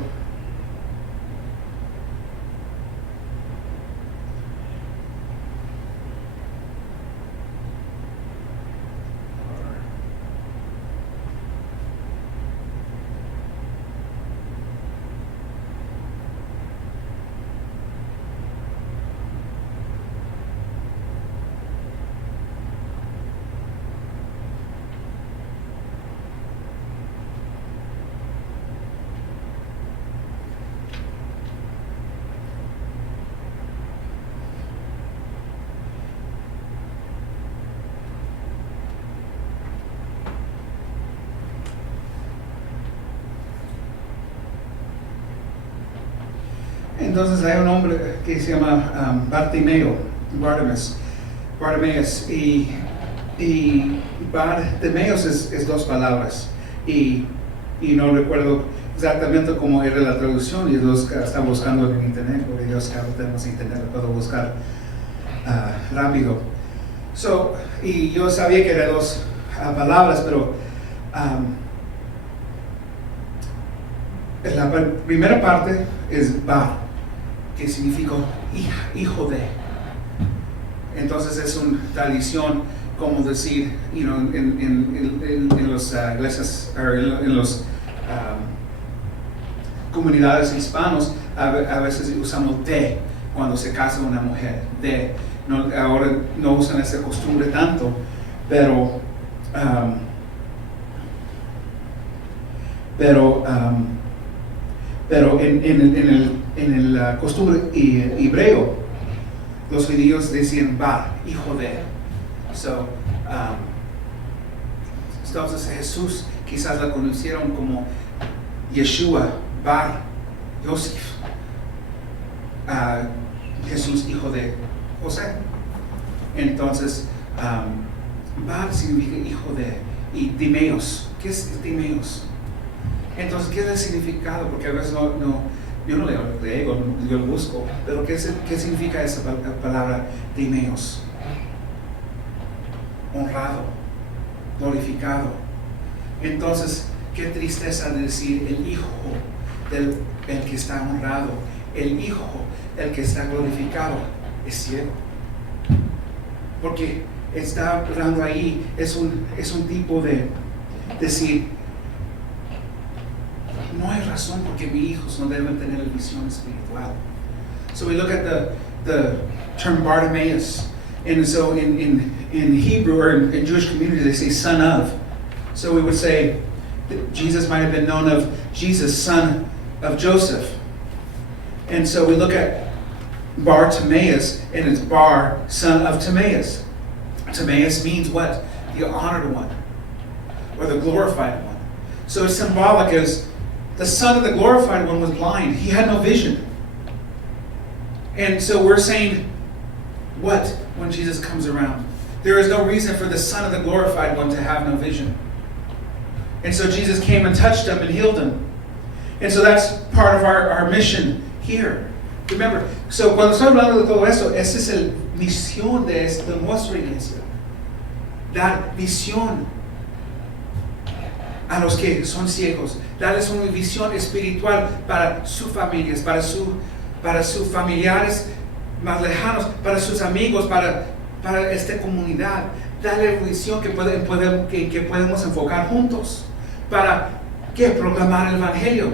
entonces hay un hombre que se llama Bartimaeus, y Bartimaeus es dos palabras, y no recuerdo exactamente cómo era la traducción, y los que están buscando en internet, porque Dios que ahora tenemos internet, lo puedo buscar rápido. Y yo sabía que eran dos palabras, pero la primera parte es Bar, que significa hijo de. Entonces es una tradición como decir, en las iglesias, en las comunidades hispanos, a veces usamos de cuando se casa una mujer. De, ahora no usan esa costumbre tanto, pero en el costumbre hebreo, los judíos decían Bar, hijo de. Entonces Jesús quizás la conocieron como Yeshua, Bar, Yosef, Jesús, hijo de José. Entonces, Bar significa hijo de, y Timeos. ¿Qué es Timeos? Entonces, ¿qué es el significado? Porque a veces yo no leo griego, yo lo busco, pero ¿qué significa esa palabra Timeos? Honrado, glorificado. Entonces, qué tristeza de decir el hijo el que está honrado, el hijo, el que está glorificado, es ciego. Porque está hablando ahí, es un tipo de decir, no hay razón porque mis hijos no deben tener la visión espiritual. So we look at the term Bartimaeus. And so in Hebrew or in Jewish community, they say son of. So we would say that Jesus might have been known of Jesus, son of Joseph. And so we look at Bartimaeus, and it's Bar, son of Timaeus. Timaeus means what? The honored one, or the glorified one. So it's symbolic as the son of the glorified one was blind. He had no vision. And so we're saying, what when Jesus comes around? There is no reason for the son of the glorified one to have no vision. And so Jesus came and touched him and healed him. And so that's part of our mission here. Remember, so cuando estoy hablando de todo eso, esa es la misión de nuestra iglesia. Dar visión a los que son ciegos. Darles una visión espiritual para sus familias, para sus familiares más lejanos, para sus amigos, para esta comunidad. Darle visión que podemos enfocar juntos. Para que proclamar el Evangelio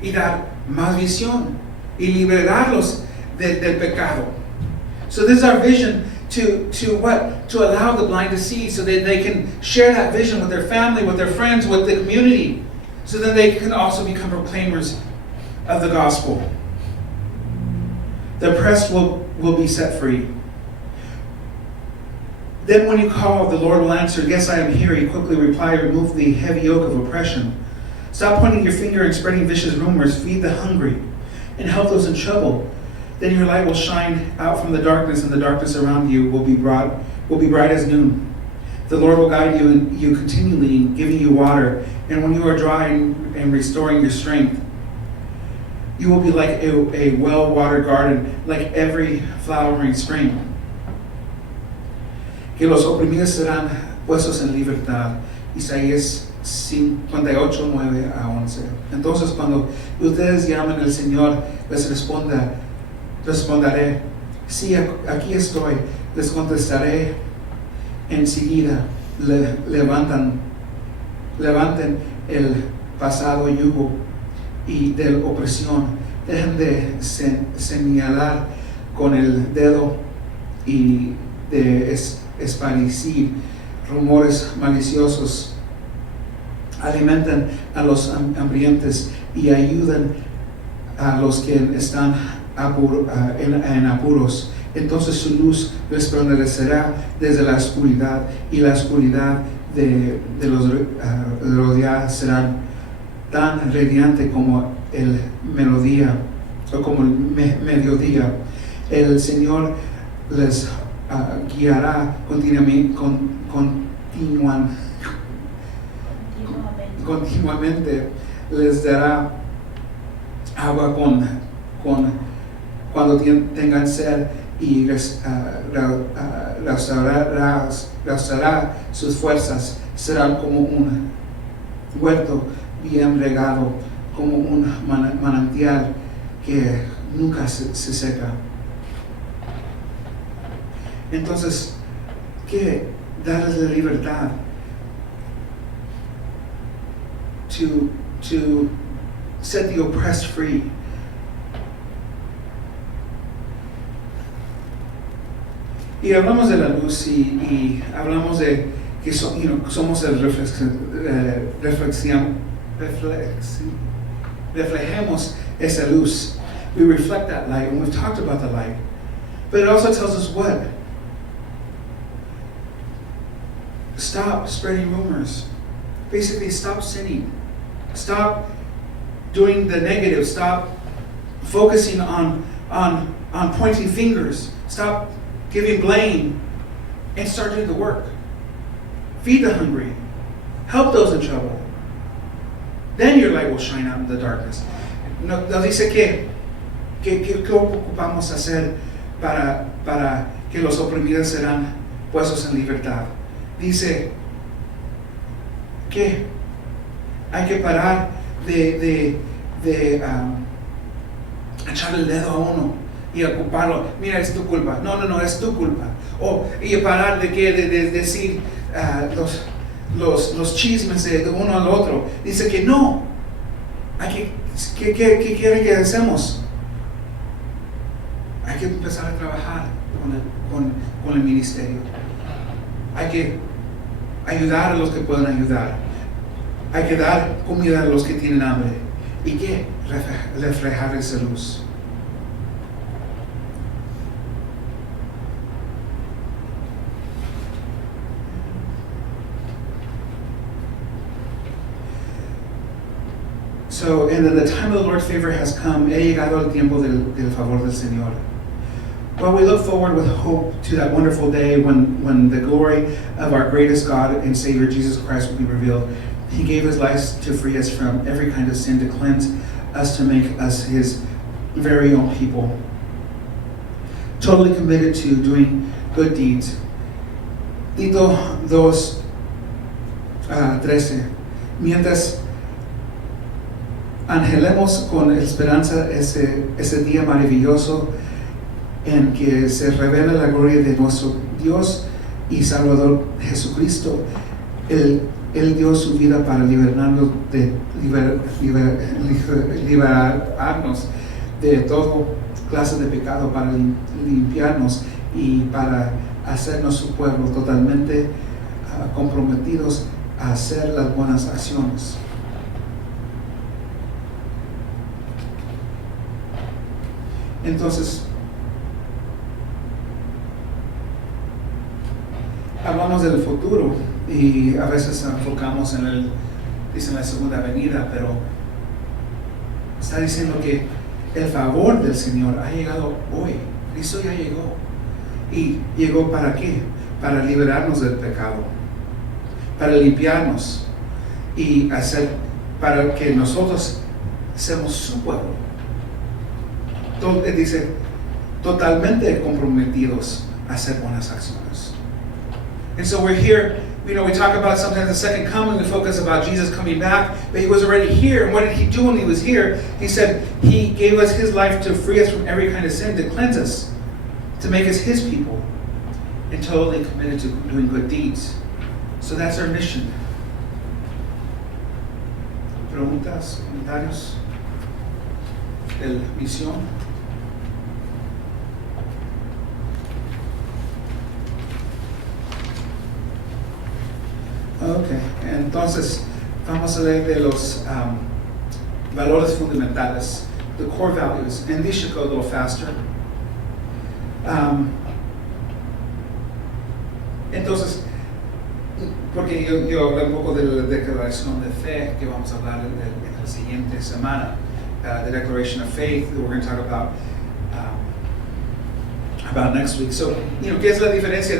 y dar más visión y liberarlos del pecado. So this is our vision to what? To allow the blind to see, so that they can share that vision with their family, with their friends, with the community, so that they can also become proclaimers of the gospel. The oppressed will be set free. Then when you call, the Lord will answer, yes, I am here. He quickly replied, remove the heavy yoke of oppression. Stop pointing your finger and spreading vicious rumors. Feed the hungry and help those in trouble. Then your light will shine out from the darkness, and the darkness around you will be bright as noon. The Lord will guide you continually, giving you water. And when you are dry and restoring your strength, you will be like a well-watered garden, like every flowering spring. Que los oprimidos serán puestos en libertad. Isaías 58, 9 a 11. Entonces cuando ustedes llamen al Señor, les responderé, sí, aquí estoy. Les contestaré enseguida. Levanten el pasado yugo y de la opresión. Dejen de señalar con el dedo y de esparcir rumores maliciosos. Alimenten a los hambrientos y ayuden a los que están en apuros. Entonces su luz resplandecerá desde la oscuridad, y la oscuridad de los rodeados será tan radiante como el mediodía. El Señor les guiará continuamente, les dará agua cuando tengan sed, y restaurará sus fuerzas. Serán como un huerto bien regado, como un manantial que nunca se seca. Entonces, ¿qué? Darles la libertad to set the oppressed free. Y hablamos de la luz y hablamos de que somos el reflejemos esa luz. We reflect that light, and we've talked about the light. But it also tells us what? Stop spreading rumors. Basically, stop sinning. Stop doing the negative. Stop focusing on pointing fingers. Stop giving blame, and start doing the work. Feed the hungry. Help those in trouble. Then your light will shine out in the darkness. Nos dice que ocupamos hacer para que los oprimidos serán puestos en libertad. Dice que hay que parar de echar el dedo a uno y ocuparlo. Mira, es tu culpa. No, es tu culpa. Y parar de decir los chismes de uno al otro. Dice que no. ¿Qué quiere que hacemos? Hay hay que empezar a trabajar con el ministerio. Hay que ayudar a los que pueden ayudar. Hay que dar comida a los que tienen hambre. ¿Y qué? Reflejar esa luz. So, and then the time of the Lord's favor has come. He llegado el tiempo del favor del Señor. Well, we look forward with hope to that wonderful day when the glory of our greatest God and Savior Jesus Christ will be revealed. He gave his life to free us from every kind of sin, to cleanse us, to make us his very own people. Totally committed to doing good deeds. Tito 2:13. Mientras anhelemos con esperanza ese día maravilloso en que se revela la gloria de nuestro Dios y Salvador Jesucristo. Él dio su vida para liberarnos de toda clase de pecado, para limpiarnos y para hacernos su pueblo totalmente comprometidos a hacer las buenas acciones. Entonces, hablamos del futuro y a veces nos enfocamos en la segunda venida, pero está diciendo que el favor del Señor ha llegado hoy. Cristo ya llegó. ¿Y llegó para qué? Para liberarnos del pecado, para limpiarnos y para que nosotros seamos su pueblo. Dice, totalmente comprometidos a hacer buenas acciones. And so we're here, we talk about sometimes the second coming, we focus about Jesus coming back, but he was already here. And what did he do when he was here? He said he gave us his life to free us from every kind of sin, to cleanse us, to make us his people, and totally committed to doing good deeds. So that's our mission. Preguntas, comentarios de la misión. Ok, entonces vamos a leer de los valores fundamentales, the core values, and these should go a little faster. Entonces, porque yo hablé un poco de la declaración de fe que vamos a hablar en la siguiente semana, the declaration of faith that we're going to talk about next week. So, ¿qué es la diferencia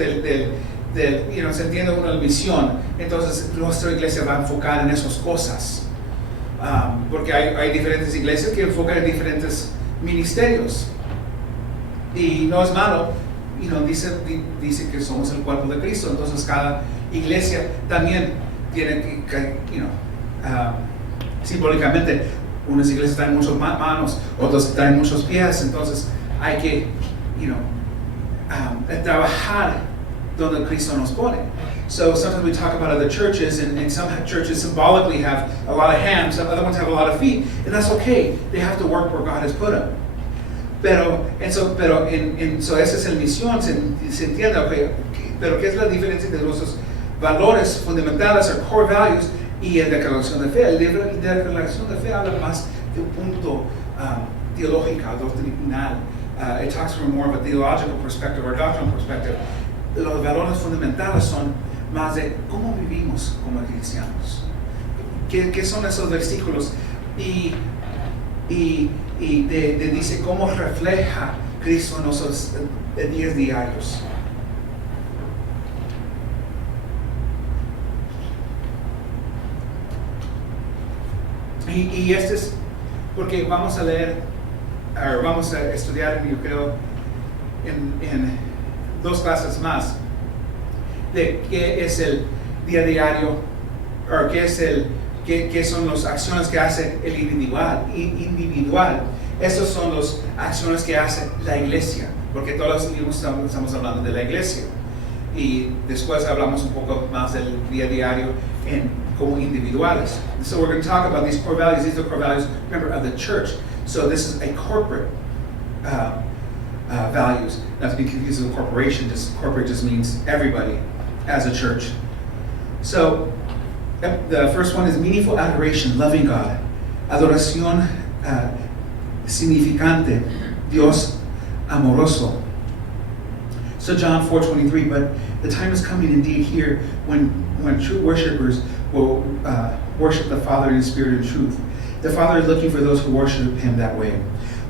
se entiende uno la misión? Entonces nuestra iglesia va a enfocar en esas cosas, porque hay diferentes iglesias que enfocan en diferentes ministerios, y no es malo, dice que somos el cuerpo de Cristo. Entonces cada iglesia también tiene que simbólicamente, unas iglesias traen muchas manos, otras traen muchos pies. Entonces hay que trabajar donde Cristo nos pone. So sometimes we talk about other churches, and some churches symbolically have a lot of hands, some other ones have a lot of feet, and that's okay. They have to work where God has put them. So esa es la misión, se entiende, okay, pero ¿qué es la diferencia de nuestros valores fundamentales, our core values, y la declaración de fe? La declaración de fe habla más de un punto teológico, doctrinal. It talks from more of a theological perspective or doctrinal perspective. Los valores fundamentales son más de cómo vivimos como cristianos. ¿Qué son esos versículos? Y dice cómo refleja Cristo en nuestros días diarios. Y este es porque vamos a leer, vamos a estudiar, yo creo, en 2 clases más, de qué es el día diario, o qué son las acciones que hace el individual. Esas son las acciones que hace la iglesia, porque todos estamos hablando de la iglesia. Y después hablamos un poco más del día diario como individuales. So we're going to talk about these core values. These are core values, remember, of the church. So this is a corporate values. Not to be confused with a corporation. Corporate just means everybody as a church. So the first one is meaningful adoration, loving God. Adoración significante, Dios amoroso. So John 4:23, but the time is coming indeed here when true worshipers will worship the Father in spirit and truth. The Father is looking for those who worship Him that way.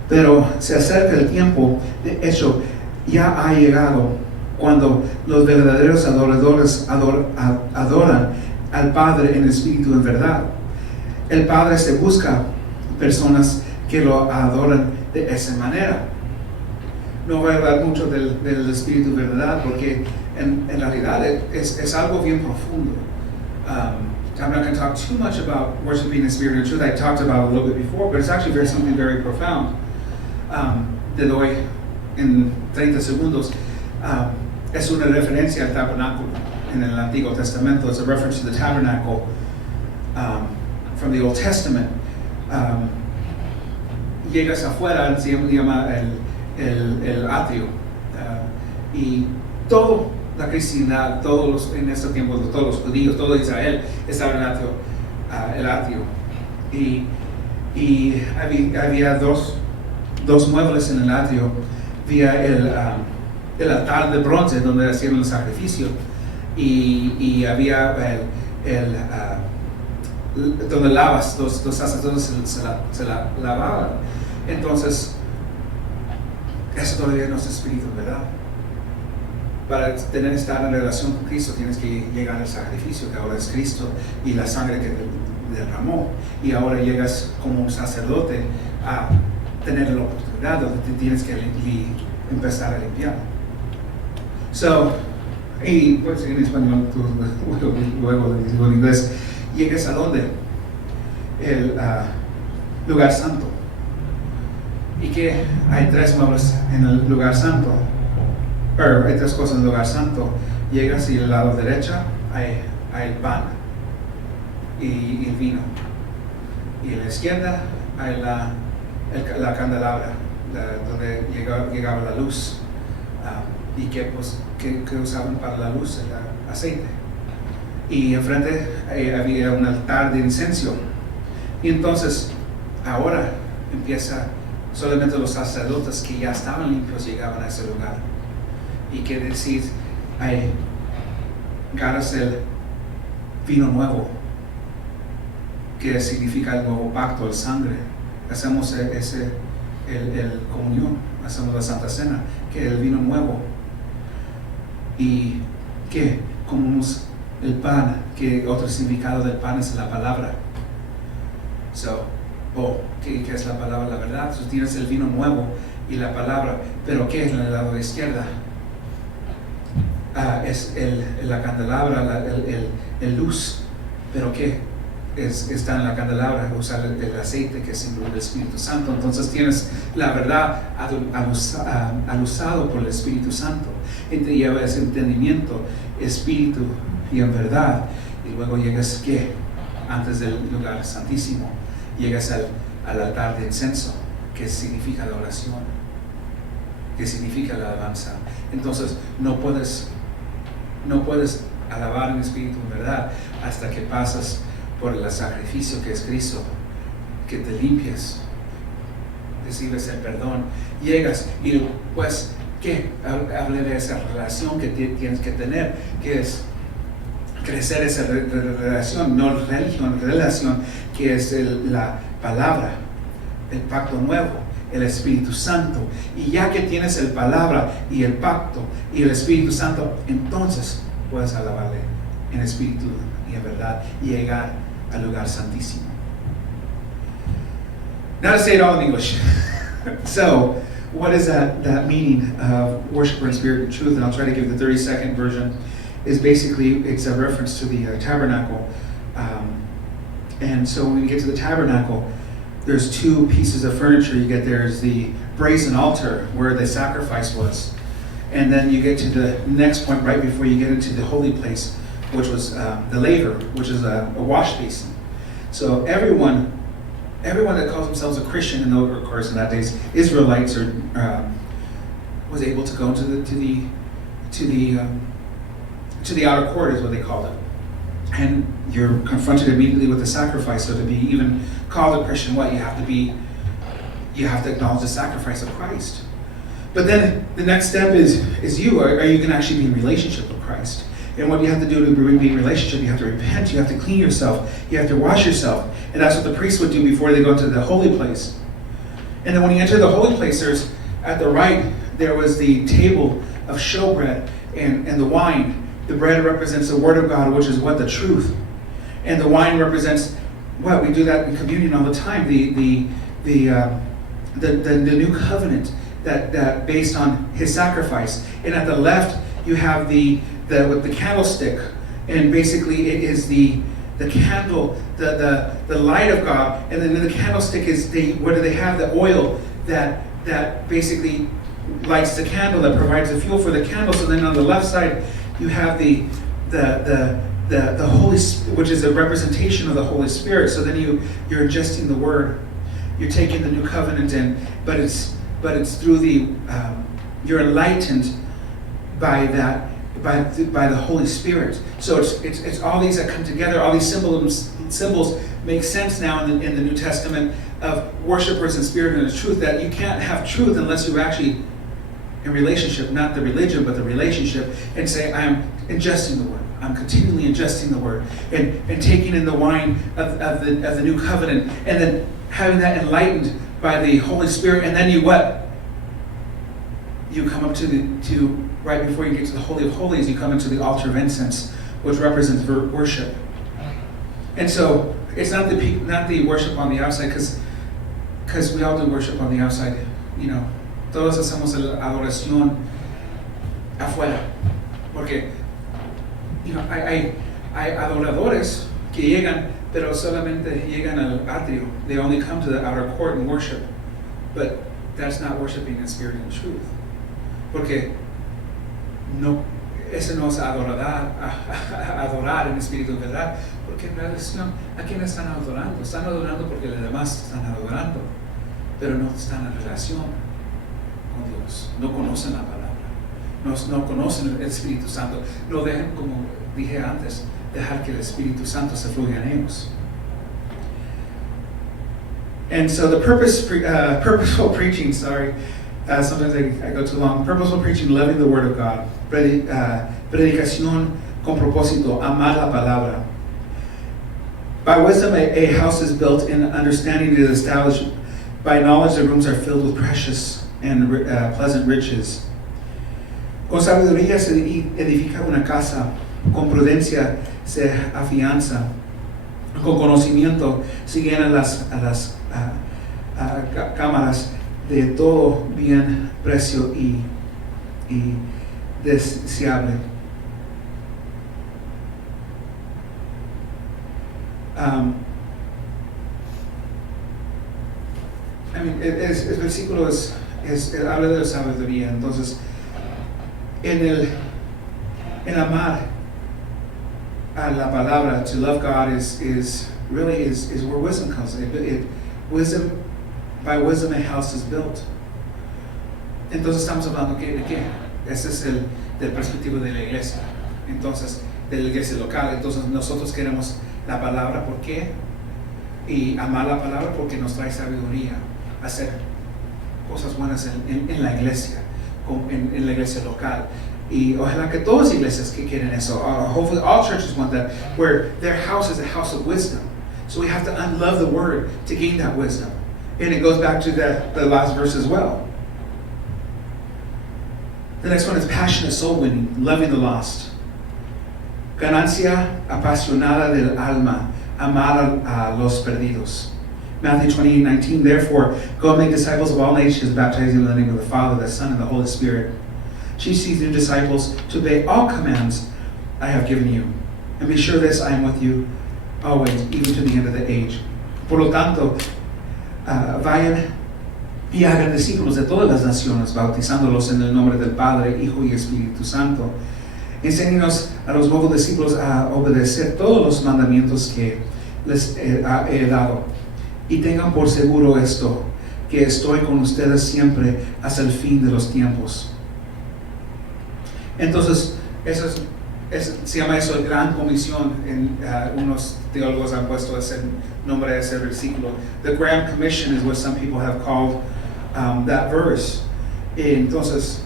Pero se acerca el tiempo, de hecho, ya ha llegado, cuando los verdaderos adoradores adoran al Padre en espíritu y en verdad. El Padre se busca personas que lo adoran de esa manera. No voy a hablar mucho del espíritu de verdad porque en realidad es algo bien profundo. I'm not going to talk too much about worshiping in spirit and truth. I talked about it a little bit before, but it's actually something very profound. Te doy en 30 segundos. Es una referencia al tabernáculo en el Antiguo Testamento. It's a reference to the tabernacle from the Old Testament. Llegas afuera, se llama el atrio. Y todo la cristiandad, en este tiempo, todos los judíos, todo Israel estaba en el atrio. Y había dos muebles en el atrio. Había el altar de bronce donde hacían el sacrificio. Y había donde lavas, los sacerdotes se la lavaban. Entonces, eso todavía no es espíritu, ¿verdad? Para estar en relación con Cristo tienes que llegar al sacrificio que ahora es Cristo y la sangre que derramó. Y ahora llegas como un sacerdote a tener la oportunidad donde te tienes que empezar a limpiar. Y pues en español, luego digo en inglés, llegas a dónde? El lugar santo. Y que hay tres muebles en el lugar santo. Hay tres cosas en el lugar santo. Llegas y al lado derecho hay pan y el vino. Y a la izquierda hay la candelabra, donde llegaba la luz. Y que usaban para la luz, el aceite. Y enfrente había un altar de incienso. Y entonces, ahora empieza solamente los sacerdotes que ya estaban limpios llegaban a ese lugar. Y que decir, ganas el vino nuevo, que significa el nuevo pacto, el sangre. Hacemos el comunión, hacemos la Santa Cena, que el vino nuevo. Y que comemos el pan, que otro significado del pan es la palabra. ¿Qué es la palabra? La verdad. Entonces tienes el vino nuevo y la palabra. Pero ¿qué es en el lado de izquierda? Es la candelabra, el luz. ¿Pero qué? Está en la candelabra, usar el aceite que es símbolo del Espíritu Santo. Entonces tienes la verdad alusado por el Espíritu Santo. Y te lleva ese entendimiento, espíritu y en verdad. Y luego llegas, ¿qué? Antes del lugar santísimo, llegas al altar de incienso, que significa la oración, que significa la alabanza. Entonces no puedes alabar en espíritu en verdad hasta que pasas por el sacrificio que es Cristo, que te limpies, recibes el perdón, llegas y pues, ¿qué? Hablé de esa relación que tienes que tener, que es crecer esa relación, no religión, relación, que es la palabra, el pacto nuevo, el Espíritu Santo. Y ya que tienes el palabra y el pacto y el Espíritu Santo, entonces puedes alabarle en espíritu y en verdad y llegar al lugar santísimo. Now to say it all in English. So, what is that meaning of worship in spirit and truth? And I'll try to give the 30-second version. Is basically, it's a reference to the tabernacle. And so when you get to the tabernacle, there's two pieces of furniture you get. There's the brazen altar where the sacrifice was. And then you get to the next point right before you get into the holy place, which was the laver, which is a wash basin. So everyone that calls themselves a Christian, and of course in that days Israelites or was able to go to the outer court, is what they called it. And you're confronted immediately with the sacrifice. So to be even called a Christian, what you have to acknowledge the sacrifice of Christ. But then the next step is you. Are you going to actually be in relationship with Christ? And what you have to do to be in relationship, you have to repent, you have to clean yourself, you have to wash yourself. And that's what the priests would do before they go into the holy place. And then when you enter the holy place, there's at the right, there was the table of showbread and the wine. The bread represents the word of God, which is what? The truth. And the wine represents what? We do that in communion all the time. The new covenant that based on his sacrifice. And at the left, you have the candlestick. And basically it is the candle, the light of God. And then in the candlestick is what do they have? The oil that basically lights the candle, that provides the fuel for the candle. So then on the left side, you have the Holy Spirit, which is a representation of the Holy Spirit. So then you're ingesting the Word, you're taking the new covenant in, but it's through you're enlightened by the Holy Spirit. So it's all these that come together. All these symbols make sense now in the New Testament of worshipers in spirit and in truth. That you can't have truth unless you're actually in relationship, not the religion, but the relationship, and say, I am ingesting the Word. I'm continually ingesting the Word and taking in the wine of the new covenant, and then having that enlightened by the Holy Spirit. And then you what? You come up to right before you get to the Holy of Holies, you come into the altar of incense, which represents worship. And so it's not the worship on the outside, because we all do worship on the outside, Todos hacemos la adoración afuera. Porque, hay adoradores que llegan, pero solamente llegan al atrio. They only come to the outer court and worship. But that's not worshiping in spirit and truth. Porque ese no es adorar en espíritu en verdad. Porque en relación, ¿a quién están adorando? Están adorando porque los demás están adorando. Pero no están en relación. Dios, no conocen la palabra, no conocen el Espíritu Santo, no dejan, como dije antes, dejar que el Espíritu Santo se fluya en ellos. And so the purposeful preaching, sometimes I go too long. Purposeful preaching, loving the Word of God. Predicación con propósito, amar la palabra. By wisdom a house is built, in understanding it is established. By knowledge the rooms are filled with precious and pleasant riches. Con sabiduría se edifica una casa, con prudencia se afianza, con conocimiento se llenan las cámaras de todo bien precio y deseable. El versículo habla de la sabiduría. Entonces, en amar a la palabra, to love God is where wisdom comes. By wisdom a house is built. Entonces estamos hablando de qué. Ese es del perspectiva de la iglesia. Entonces, de la iglesia local. Entonces nosotros queremos la palabra, ¿por qué? Y amar la palabra porque nos trae sabiduría. Hacer cosas buenas en la iglesia, en la iglesia local. Y ojalá que todas las iglesias que quieren eso, hopefully all churches want that, where their house is a house of wisdom. So we have to unlove the word to gain that wisdom. And it goes back to the last verse as well. The next one is passionate soul winning, loving the lost. Ganancia apasionada del alma, amar a los perdidos. Matthew 28:19, therefore, go and make disciples of all nations, baptizing them in the name of the Father, the Son, and the Holy Spirit. Teach these new disciples to obey all commands I have given you. And be sure this, I am with you always, even to the end of the age. Por lo tanto, vayan y hagan discípulos de todas las naciones, bautizándolos en el nombre del Padre, Hijo y Espíritu Santo. Enséñenos a los nuevos discípulos a obedecer todos los mandamientos que les he dado. Y tengan por seguro esto, que estoy con ustedes siempre hasta el fin de los tiempos. Entonces, se llama eso gran comisión. Unos teólogos han puesto ese nombre a ese versículo. The Grand Commission is what some people have called that verse. Entonces,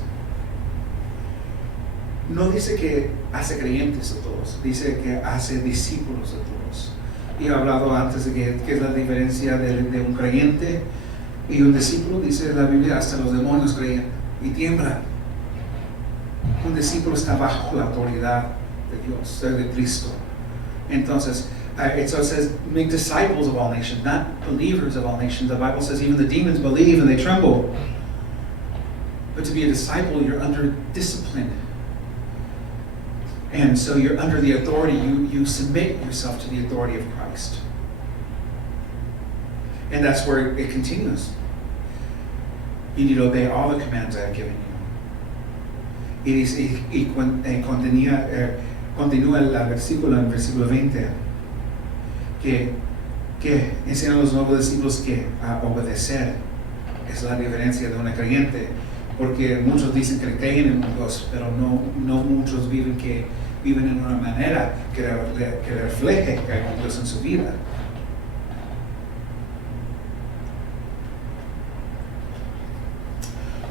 no dice que hace creyentes a todos, dice que hace discípulos a todos. Y he hablado antes de que es la diferencia de un creyente y un discípulo. Dice la Biblia, hasta los demonios creen y tiemblan. Un discípulo está bajo la autoridad de Dios, de Cristo. Entonces, it says, make disciples of all nations, not believers of all nations. The Bible says even the demons believe and they tremble. But to be a disciple, you're under discipline. And so you're under the authority, you submit yourself to the authority of Christ. And that's where it continues. You need to obey all the commands I have given you. Continúa el versículo en el versículo 20, que enseñan a los nuevos discípulos que a obedecer es la diferencia de una creyente, porque muchos dicen que creen en Dios, pero no muchos viven en una manera que refleje que hay un Dios en su vida.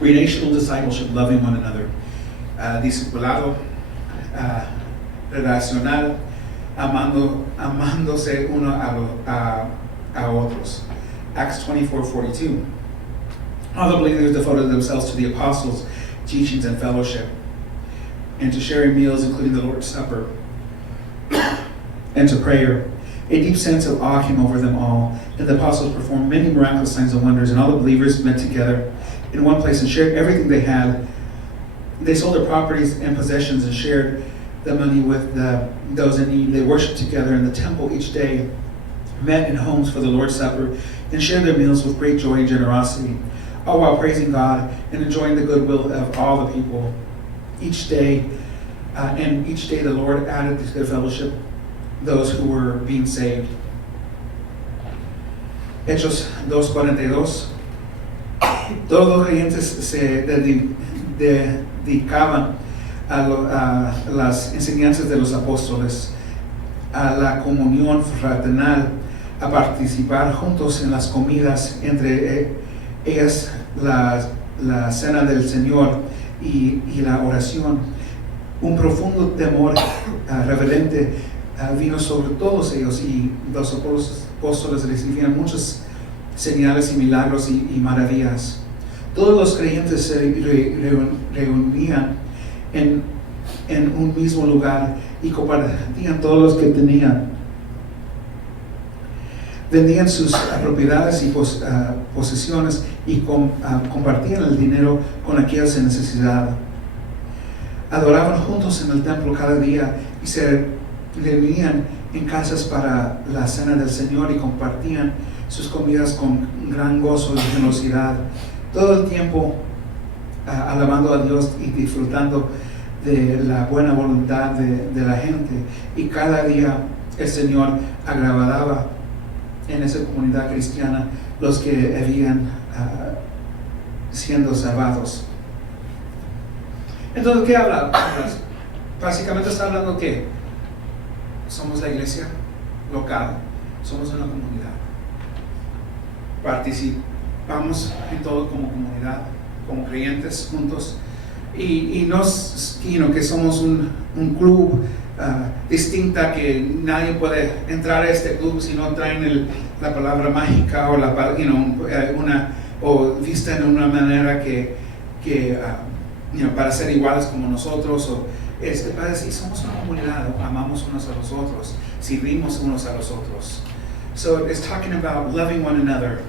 Relational discipleship, loving one another. Discipulado relacional, amándose uno a otros. Acts 24:42. All the believers devoted themselves to the apostles' teachings and fellowship, and to sharing meals, including the Lord's Supper, and to prayer. A deep sense of awe came over them all, and the apostles performed many miraculous signs and wonders, and all the believers met together in one place and shared everything they had. They sold their properties and possessions and shared the money with those in need. They worshiped together in the temple each day, met in homes for the Lord's Supper, and shared their meals with great joy and generosity, all while praising God and enjoying the goodwill of all the people. Each day the Lord added to their fellowship those who were being saved. Hechos 2:42. Todos los creyentes se dedicaban a las enseñanzas de los apóstoles, a la comunión fraternal, a participar juntos en las comidas, entre ellas la cena del Señor y la oración. Un profundo temor reverente vino sobre todos ellos, y los apóstoles recibían muchas señales y milagros y maravillas. Todos los creyentes se reunían en un mismo lugar y compartían todos los que tenían. Vendían sus propiedades y posesiones y compartían el dinero con aquellos en necesidad. Adoraban juntos en el templo cada día y se reunían en casas para la cena del Señor y compartían sus comidas con gran gozo y generosidad. Todo el tiempo alabando a Dios y disfrutando de la buena voluntad de la gente. Y cada día el Señor agradaba en esa comunidad cristiana los que habían siendo salvados. Entonces, ¿qué habla? Básicamente está hablando que somos la iglesia local, somos una comunidad. Participamos en todo como comunidad, como creyentes juntos, y que somos un club distinta, que nadie puede entrar a este club si no traen la palabra mágica o o vista de una manera que para ser iguales como nosotros, para decir somos una comunidad, amamos unos a los otros, servimos unos a los otros. So it's talking about loving one another.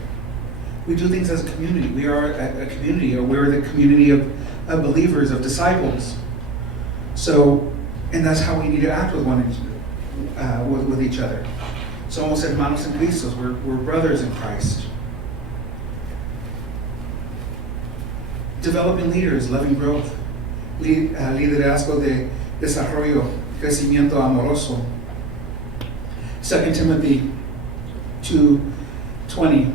We do things as a community. We are a community, or we're the community of believers, of disciples. So, and that's how we need to act with with each other. Somos hermanos en Cristo. We're brothers in Christ. Developing leaders, loving growth. Liderazgo de desarrollo, crecimiento amoroso. 2 Timothy 2:20.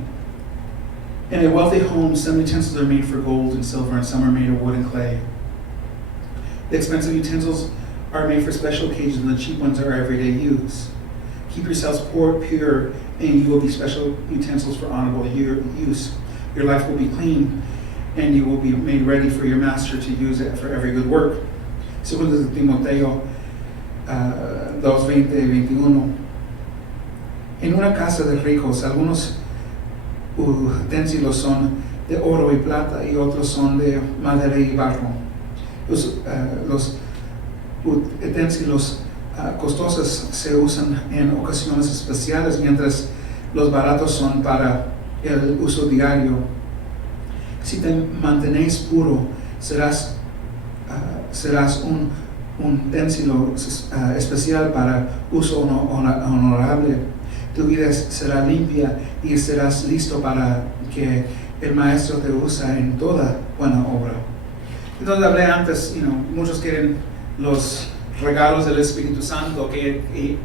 In a wealthy home, some utensils are made for gold and silver, and some are made of wood and clay. The expensive utensils are made for special occasions, and the cheap ones are everyday use. Keep yourselves poor, pure, and you will be special utensils for honorable use. Your life will be clean, and you will be made ready for your master to use it for every good work. Segundo de Timoteo 2:20-21. En una casa de ricos, algunos utensilios son de oro y plata, y otros son de madera y barro. Los utensilios costosos se usan en ocasiones especiales, mientras los baratos son para el uso diario. Si te mantenéis puro, serás un utensilio especial para uso honorable. Tu vida será limpia y serás listo para que el maestro te usa en toda buena obra. Entonces hablé antes, muchos quieren los regalos del Espíritu Santo,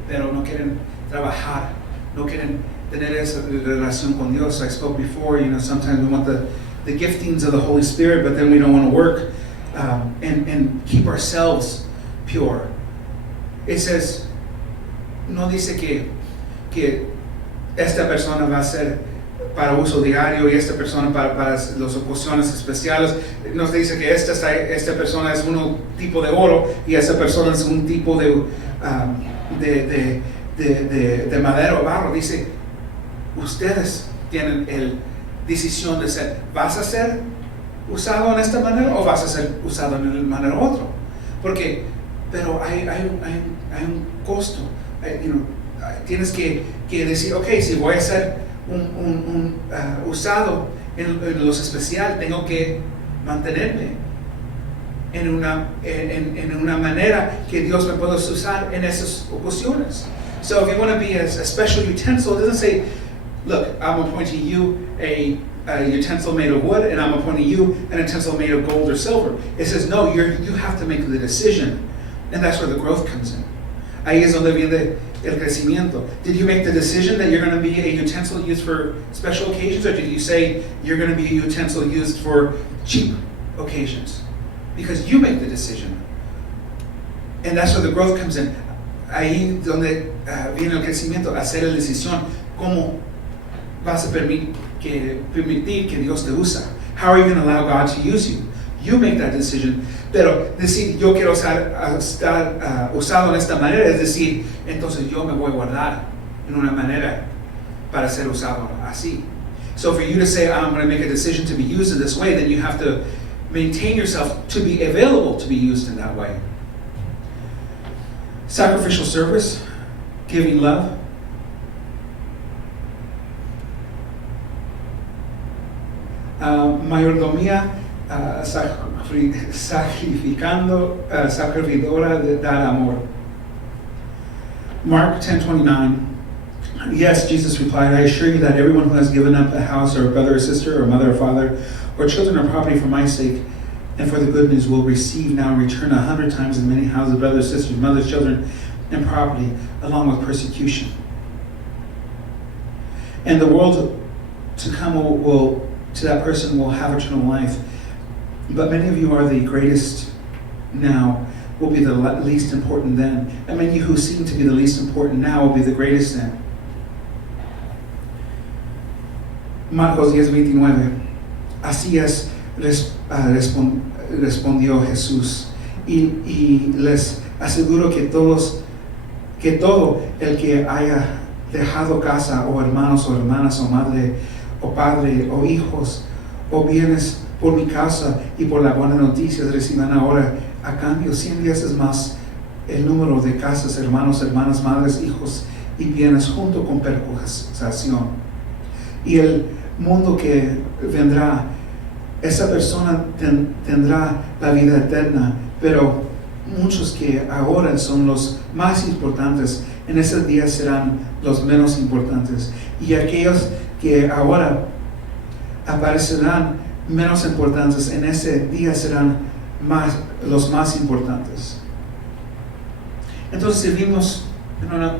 pero no quieren trabajar, no quieren tener esa relación con Dios. I spoke before, sometimes we want the giftings of the Holy Spirit, but then we don't want to work and keep ourselves pure. It says, no dice que esta persona va a ser para uso diario y esta persona para las ocasiones especiales. Nos dice que esta persona es un tipo de oro y esta persona es un tipo de madera o barro. Dice, ustedes tienen la decisión de ser, ¿vas a ser usado en esta manera o vas a ser usado en la manera otra? Pero hay un costo. Tienes que decir, ok, si voy a ser usado en los especial, tengo que mantenerme en una manera que Dios me pueda usar en esas ocasiones. So if you want to be a special utensil, it doesn't say, look, I'm appointing you a utensil made of wood, and I'm appointing you an utensil made of gold or silver. It says, no, you have to make the decision, and that's where the growth comes in. Ahí es donde viene el crecimiento. Did you make the decision that you're going to be a utensil used for special occasions, or did you say you're going to be a utensil used for cheap occasions? Because you make the decision. And that's where the growth comes in. Ahí donde viene el crecimiento, hacer la decisión, cómo vas a permitir que Dios te usa. How are you going to allow God to use you? You make that decision. Pero decir, yo quiero estar usado en esta manera, es decir, entonces yo me voy a guardar en una manera para ser usado así. So for you to say, I'm going to make a decision to be used in this way, then you have to maintain yourself to be available to be used in that way. Sacrificial service, giving love. Mayordomía, sacrificadora de dar amor. Mark 10:29. Yes, Jesus replied, I assure you that everyone who has given up a house or a brother or sister or mother or father or children or property for my sake and for the good news will receive now in return 100 times as many houses, brothers, sisters, mothers, children, and property, along with persecution. And the world to come will to that person will have eternal life. But many of you are the greatest now, will be the least important then. And many who seem to be the least important now will be the greatest then. Marcos 10:29. Así es, respondió Jesús, y les aseguro que todo el que haya dejado casa o hermanos o hermanas o madre o padre o hijos o bienes por mi causa y por la buena noticia recibirán ahora a cambio 100 veces más el número de casas, hermanos, hermanas, madres, hijos y bienes junto con perjudicación. Y el mundo que vendrá, esa persona tendrá la vida eterna, pero muchos que ahora son los más importantes, en ese día serán los menos importantes. Y aquellos que ahora aparecerán menos importantes, en ese día serán los más importantes. Entonces servimos de una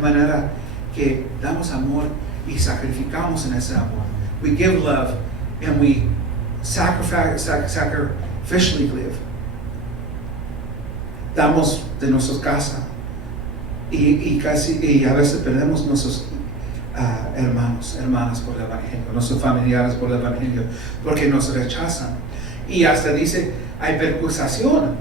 manera que damos amor y sacrificamos en ese amor. We give love and we sacrificially live. damos de nuestra casa y a veces perdemos nuestros hermanos, hermanas por el Evangelio, nuestros familiares por el Evangelio, porque nos rechazan. Y hasta dice, hay persecución.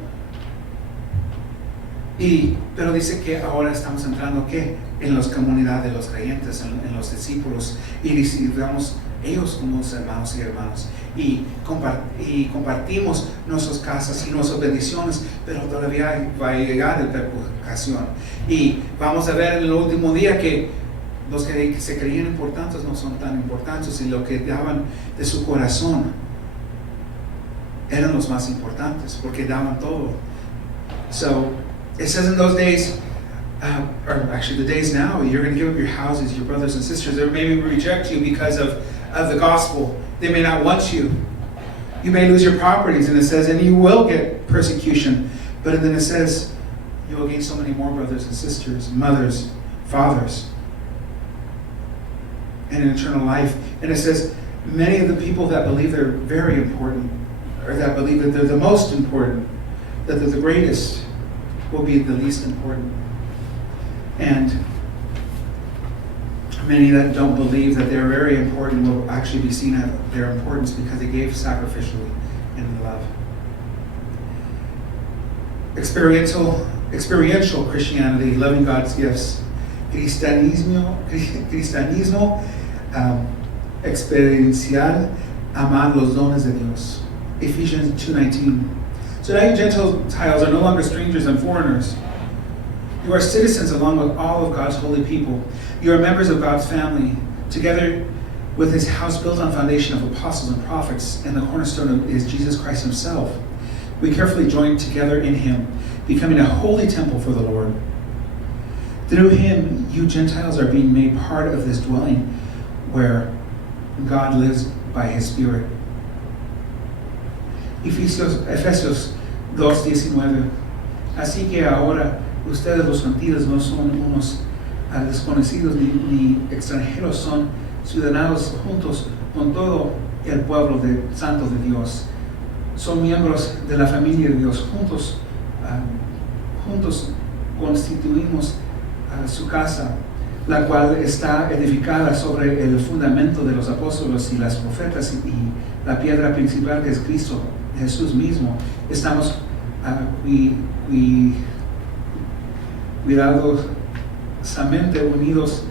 Pero dice que ahora estamos entrando, ¿qué? En las comunidades de los creyentes, en los discípulos, y recibamos ellos como hermanos y hermanas. Y compartimos nuestras casas y nuestras bendiciones, pero todavía va a llegar la persecución. Y vamos a ver en el último día que los que se creían importantes no son tan importantes, y lo que daban de su corazón eran los más importantes, porque daban todo. So, it says in those days, or actually the days now, you're going to give up your houses, your brothers and sisters. They maybe reject you because of the gospel. They may not want you. You may lose your properties, and it says, and you will get persecution. But then it says, you will gain so many more brothers and sisters, mothers, fathers, and an eternal life. And it says, many of the people that believe they're very important, or that believe that they're the most important, that they're the greatest, will be the least important. And many that don't believe that they're very important will actually be seen at their importance because they gave sacrificially in love. Experiential Christianity, loving God's gifts. Cristianismo experiencial, amar los dones de Dios. Ephesians 2:19. So now you Gentiles are no longer strangers and foreigners. You are citizens along with all of God's holy people. You are members of God's family, together with his house built on foundation of apostles and prophets, and the cornerstone is Jesus Christ himself. We carefully join together in him, becoming a holy temple for the Lord. Through him, you Gentiles are being made part of this dwelling where God lives by his Spirit. Efesios 2:19. Así que ahora ustedes los gentiles no son unos desconocidos ni extranjeros, son ciudadanos juntos con todo el pueblo de santos de Dios. Son miembros de la familia de Dios. Juntos constituimos su casa, la cual está edificada sobre el fundamento de los apóstoles y las profetas, y la piedra principal que es Cristo Jesús mismo. Estamos cuidadosamente unidos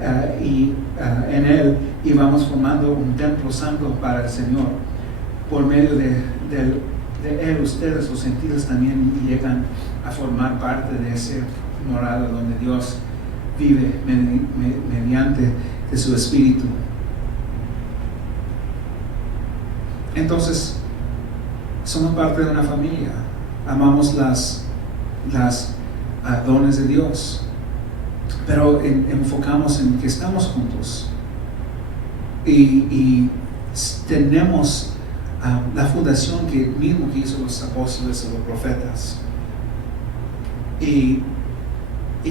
en Él, y vamos formando un templo santo para el Señor. Por medio de Él, ustedes los gentiles también llegan a formar parte de ese morada donde Dios vive mediante de su Espíritu. Entonces, somos parte de una familia. Amamos las dones de Dios, pero enfocamos en que estamos juntos y tenemos la fundación que hizo los apóstoles y los profetas, y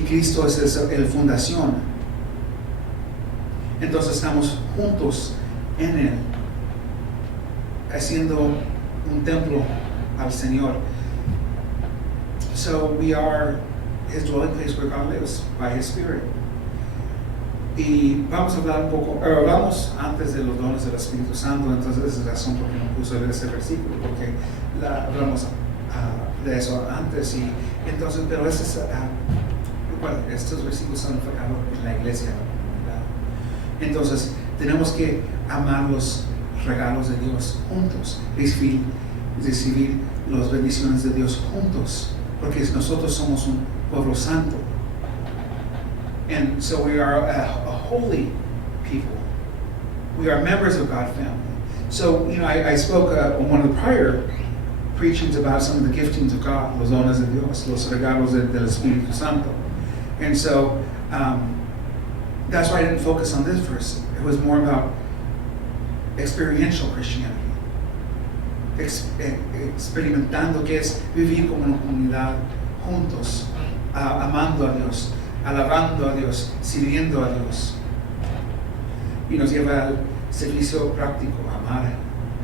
Cristo es la fundación. Entonces estamos juntos en Él, haciendo un templo al Señor. So we are his dwelling place where God lives by his Spirit. Y vamos a hablar un poco, hablamos antes de los dones del Espíritu Santo, entonces esa es la razón por qué no puse ese versículo, porque hablamos de eso antes, y entonces, pero estos versículos son enfocados en la iglesia, en la comunidad. Entonces tenemos que amar los regalos de Dios juntos, recibir las bendiciones de Dios juntos, porque nosotros somos un pueblo santo. And so we are a holy people. We are members of God's family. So, I spoke on one of the prior preachings about some of the giftings of God, los dones de Dios, los regalos del Espíritu Santo. And so, that's why I didn't focus on this verse. It was more about experiential Christianity. Experimentando que es vivir como una comunidad juntos, amando a Dios, alabando a Dios, sirviendo a Dios. Y nos lleva al servicio práctico, amar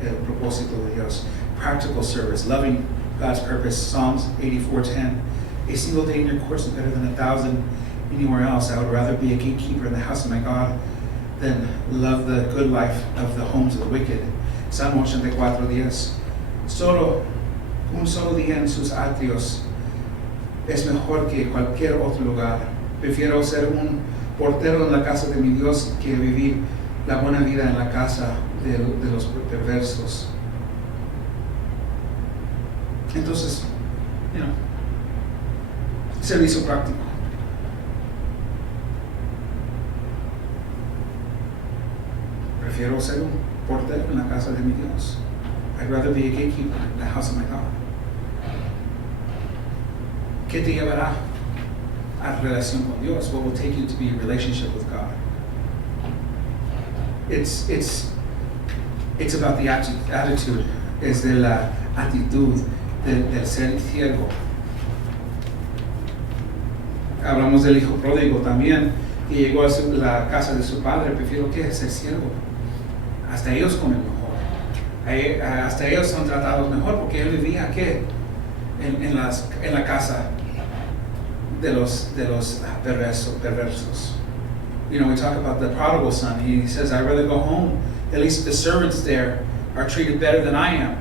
el propósito de Dios. Practical service, loving God's purpose. Psalms 84:10. A single day in your courts is better than 1,000 anywhere else. I would rather be a gatekeeper in the house of my God than love the good life of the homes of the wicked. Salmo 84:10. Un solo día en sus atrios es mejor que cualquier otro lugar. Prefiero ser un portero en la casa de mi Dios que vivir la buena vida en la casa de los perversos. Entonces, servicio práctico. Prefiero ser un portero en la casa de mi Dios. I'd rather be a gatekeeper in the house of my God. ¿Qué te llevará a relación con Dios? What will take you to be in relationship with God? It's about the attitude. Es de la actitud del ser siervo. Hablamos del hijo pródigo también, que llegó a la casa de su padre. Prefiero que ser siervo. Hasta ellos comen mejor. Hasta ellos son tratados mejor porque él vivía ¿qué? En la casa de los perversos. We talk about the prodigal son. He says, I'd rather go home. At least the servants there are treated better than I am.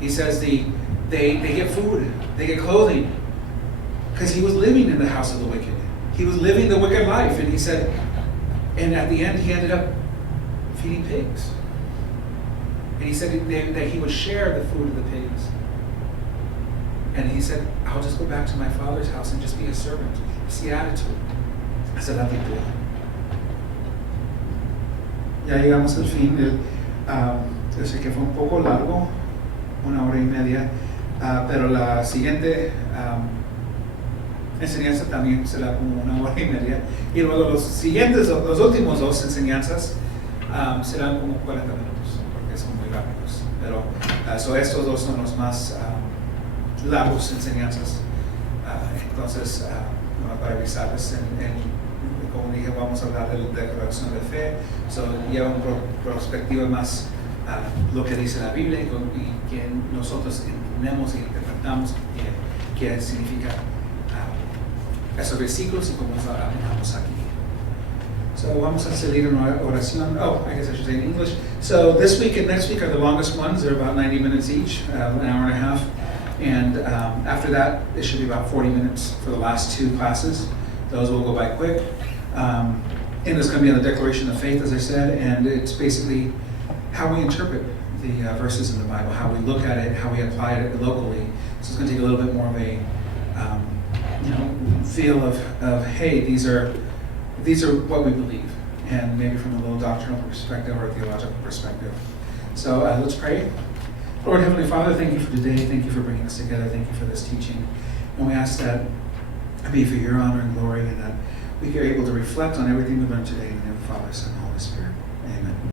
He says they get food, they get clothing, because he was living in the house of the wicked. He was living the wicked life, and he said, and at the end he ended up feeding pigs. And he said that he would share the food of the pigs. And he said, I'll just go back to my father's house and just be a servant. It's the attitude. Esa es la actitud. Ya llegamos al fin. Yo sé que fue un poco largo, 1 hora y media, pero la siguiente enseñanza también será como 1 hora y media. Y luego los últimos 2 enseñanzas serán como 40 minutos, porque son muy rápidos. Pero estos 2 son los más largos enseñanzas. Entonces, para avisarles, como dije, vamos a hablar de la declaración de fe. Lleva una perspectiva más lo que dice la Biblia y que nosotros entendemos y interpretamos qué significa esos versículos y cómo los aplicamos aquí. So vamos a salir en una oración. Oh, I guess I should say in English. So this week and next week are the longest ones. They're about 90 minutes each, an hour and a half. And after that, it should be about 40 minutes for the last 2 classes. Those will go by quick. And it's going to be on the Declaration of Faith, as I said, and it's basically how we interpret the verses in the Bible, how we look at it, how we apply it locally. So it's going to take a little bit more of a feel of hey, these are what we believe, and maybe from a little doctrinal perspective or a theological perspective. So let's pray. Lord Heavenly Father, thank you for today. Thank you for bringing us together. Thank you for this teaching. And we ask that it be for your honor and glory, and that we are able to reflect on everything we learned today in the name of the Father, Son,